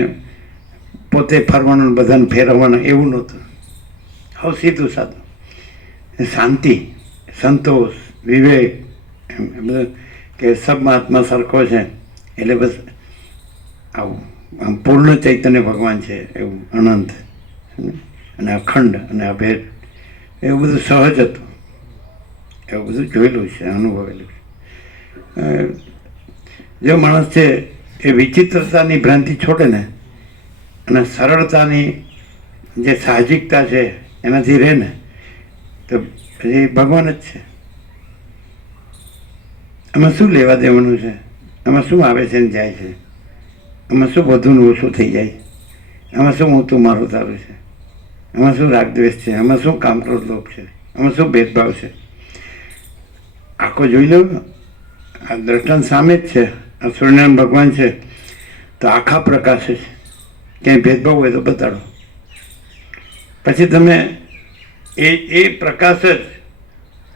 પોતે ફરવાનું બધાને ફેરવવાના એવું નહોતું. હવે સીધું સાધું, શાંતિ, સંતોષ, વિવેક, એમ બધું કે સબમાં આત્મા સરખો છે. એટલે બસ આવું આમ પૂર્ણ ચૈતન્ય ભગવાન છે એવું, અનંત અને અખંડ અને અભેદ, એવું બધું સહજ હતું. એવું બધું જોયેલું છે, અનુભવેલું છે. જો માણસ છે એ વિચિત્રતાની ભ્રાંતિ છોડે ને અને સરળતાની જે સાહજિકતા છે એનાથી રહે ને તો પછી ભગવાન જ છે. આમાં શું લેવા દેવાનું છે? આમાં શું આવે છે ને જાય છે? આમાં શું વધુ ને ઓછું થઈ જાય? આમાં શું હું તું મારું તારું છે? આમાં શું રાગદ્વેષ છે? આમાં શું કામ ક્રોધ લોભ છે? આમાં શું ભેદભાવ છે? આખો જોઈ લો, આ દ્રષ્ટાંત સામે જ છે. આ સૂર્યનારાયણ ભગવાન છે તો આખા પ્રકાશે છે. ક્યાંય ભેદભાવ હોય તો બતાડો. પછી તમે એ પ્રકાશ જ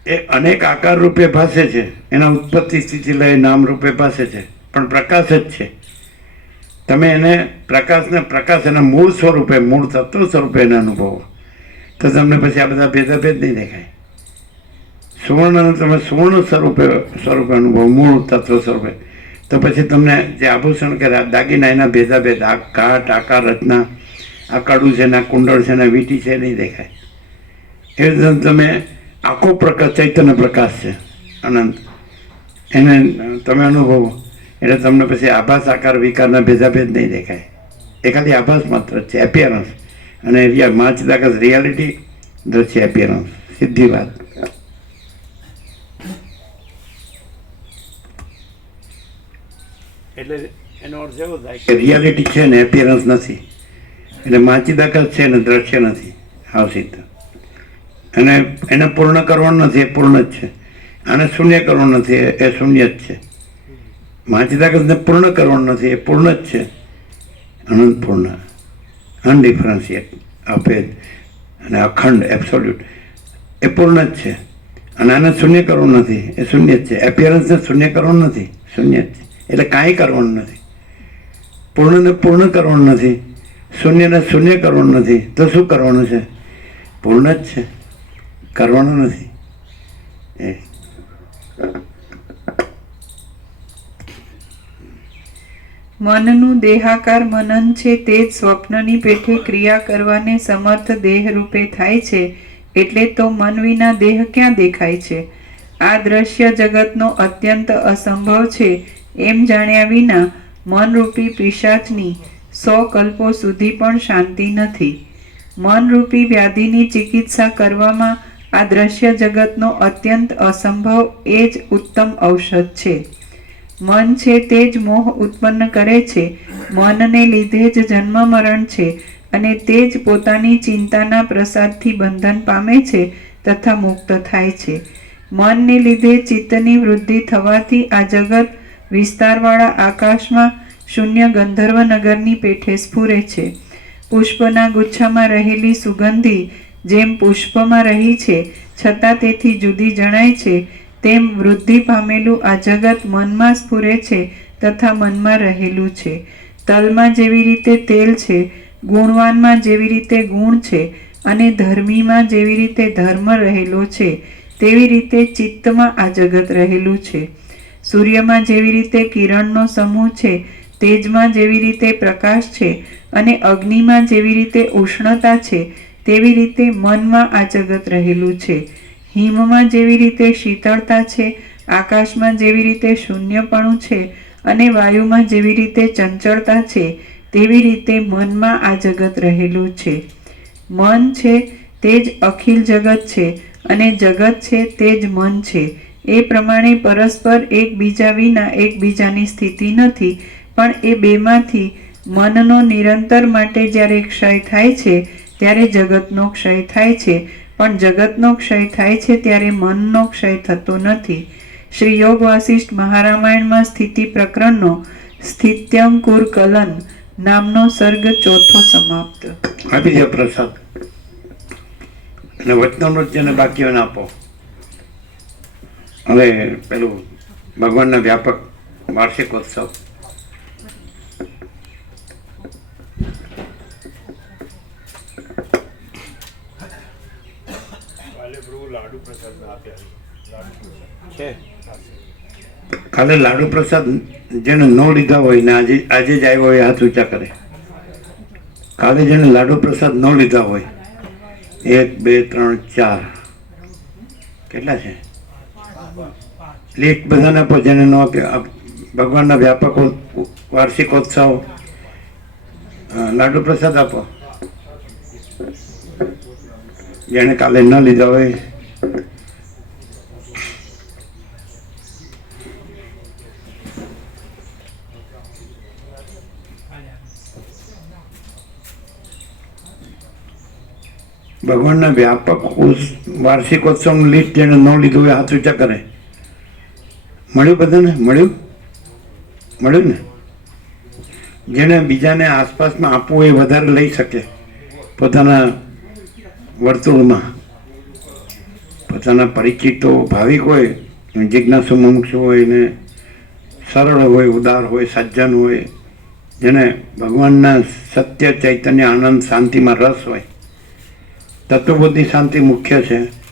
એ અનેક આકાર રૂપે ભાસે છે. એના ઉત્પત્તિ સ્થિતિ લઈ નામ રૂપે ભાસે છે, પણ પ્રકાશ જ છે. તમે એને પ્રકાશ એના મૂળ સ્વરૂપે, મૂળ તત્વ સ્વરૂપે એને અનુભવો તો તમને પછી આ બધા ભેદાભેદ નહીં દેખાય. સુવર્ણને તમે સુવર્ણ સ્વરૂપે અનુભવ, મૂળ તત્વ સ્વરૂપે, તો પછી તમને જે આભૂષણ કે દાગીના એના ભેદાભેદ, આ ઘાટ, આકાર, રચના, આ કડું છે, આ કુંડળ છે, આ વીંટી છે, નહીં દેખાય. એ રીતે તમે આખો પ્રકાશ ચૈતન્ય પ્રકાશ છે અનંત, એને તમે અનુભવો એટલે તમને પછી આભાસ, આકાર, વિકારના ભેદાભેદ નહીં દેખાય. એ ખાલી આભાસ માત્ર જ છે, એપિયરન્સ. અને માચદાકસ રિયાલિટી, દ્રશ્ય એપિયરન્સ, સીધી વાત. એટલે એનો અર્થ એવો થાય કે રિયાલિટી છે ને એપિયરન્સ નથી. એટલે માચીદાકસ છે ને દ્રશ્ય નથી. હાવ સિદ્ધ. અને એને પૂર્ણ કરવાનું નથી, એ પૂર્ણ જ છે. આને શૂન્ય કરવાનું નથી, એ શૂન્ય જ છે. માચીદાકસને પૂર્ણ કરવાનું નથી, એ પૂર્ણ જ છે. અનંત પૂર્ણ, અનડિફરન્શિએટ, અભેદ અને અખંડ, એબ્સોલ્યુટ, એ પૂર્ણ જ છે. અને આને શૂન્ય કરવું નથી, એ શૂન્ય જ છે. એપિયરન્સને શૂન્ય કરવાનું નથી, શૂન્ય જ છે. એટલે કાંઈ કરવાનું નથી. પૂર્ણને પૂર્ણ કરવાનું નથી, શૂન્યને શૂન્ય કરવાનું નથી. તો શું કરવાનું છે? પૂર્ણ જ છે, કરવાનું નથી. એ મનનું દેહાકાર મનન છે તે જ સ્વપ્નની પેઠે ક્રિયા કરવાને સમર્થ દેહ રૂપે થાય છે. એટલે તો મન વિના દેહ ક્યાં દેખાય છે? આ દ્રશ્ય જગતનો અત્યંત અસંભવ છે એમ જાણ્યા વિના મનરૂપી પિશાચની 100 કલ્પો સુધી પણ શાંતિ નથી. મનરૂપી વ્યાધિની ચિકિત્સા કરવામાં આ દ્રશ્ય જગતનો અત્યંત અસંભવ એ જ ઉત્તમ ઔષધ છે. મન છે તે જ મોહ ઉત્પન્ન કરે છે. મનને લીધે જ જન્મ મરણ છે અને તે જ પોતાની ચિંતાના પ્રસાદથી બંધન પામે છે તથા મુક્ત થાય છે. મનને લીધે ચિત્તની વૃદ્ધિ થવાથી આ જગત વિસ્તારવાળા આકાશમાં શૂન્ય ગંધર્વ નગરની પેઠે સ્ફુરે છે. પુષ્પના ગુચ્છામાં રહેલી સુગંધી જેમ પુષ્પમાં રહી છે છતાં તેથી જુદી જણાય છે, તેમ વૃદ્ધિ પામેલું આ જગત મનમાં સ્ફુરે છે તથા મનમાં રહેલું છે. તલમાં જેવી રીતે તેલ છે, ગુણવાનમાં જેવી રીતે ગુણ છે અને ધર્મીમાં જેવી રીતે ધર્મ રહેલો છે, તેવી રીતે ચિત્તમાં આ જગત રહેલું છે. સૂર્યમાં જેવી રીતે કિરણનો સમૂહ છે, તેજમાં જેવી રીતે પ્રકાશ છે અને અગ્નિમાં જેવી રીતે ઉષ્ણતા છે, તેવી રીતે મનમાં આ જગત રહેલું છે. હિમમાં જેવી રીતે શીતળતા છે, આકાશમાં જેવી રીતે શૂન્યપણું છે અને વાયુમાં જેવી રીતે ચંચળતા છે, તેવી રીતે મનમાં આ જગત રહેલું છે. મન છે તે જ અખિલ જગત છે અને જગત છે તે જ મન છે. એ પ્રમાણે પરસ્પર એકબીજા વિના એકબીજાની સ્થિતિ નથી, પણ એ બેમાંથી મનનો નિરંતર માટે જ્યારે ક્ષય થાય છે ત્યારે જગતનો ક્ષય થાય છે, પણ જગતનો ક્ષય થાય છે ત્યારે મનનો ક્ષય થતો નથી. શ્રી યોગ વાસિષ્ઠ મહારામાયણમાં સ્થિતિ પ્રકરણનો સ્થિત્યંકુર કલન નામનો સર્ગ 4 સમાપ્ત. આપી દો પ્રસાદ અને વચનામૃત્યને બાકીઓને આપો. હવે પેલું ભગવાનના વ્યાપક વાર્ષિકોત્સવ. કાલે લાડુ પ્રસાદ જેને ન લીધા હોય ને આજે જ આવ્યો હોય હાથ ઊંચા કરે. કાલે જેને લાડુ પ્રસાદ ન લીધા હોય 1 2 3 4 કેટલા છે? લિસ્ટ બધાને આપો જેને ન આપ્યો. ભગવાનના વ્યાપક વાર્ષિકોત્સવ લાડુ પ્રસાદ આપો. જેણે કાલે ન લીધા હોય. ભગવાનના વ્યાપક વાર્ષિકોત્સવનું લિસ્ટ જેને ન લીધું હોય હાથ ઊંચા કરે. મળ્યું બધાને? મળ્યું ને? જેને બીજાને આસપાસમાં આપવું એ વધારે લઈ શકે પોતાના વર્તુળમાં. પોતાના પરિચિતો ભાવિક હોય, જિજ્ઞાસુ મુમુક્ષુ હોય ને સરળ હોય, ઉદાર હોય, સજ્જન હોય, જેને ભગવાનના સત્ય ચૈતન્ય આનંદ શાંતિમાં રસ હોય. તત્વબોધની શાંતિ મુખ્ય છે.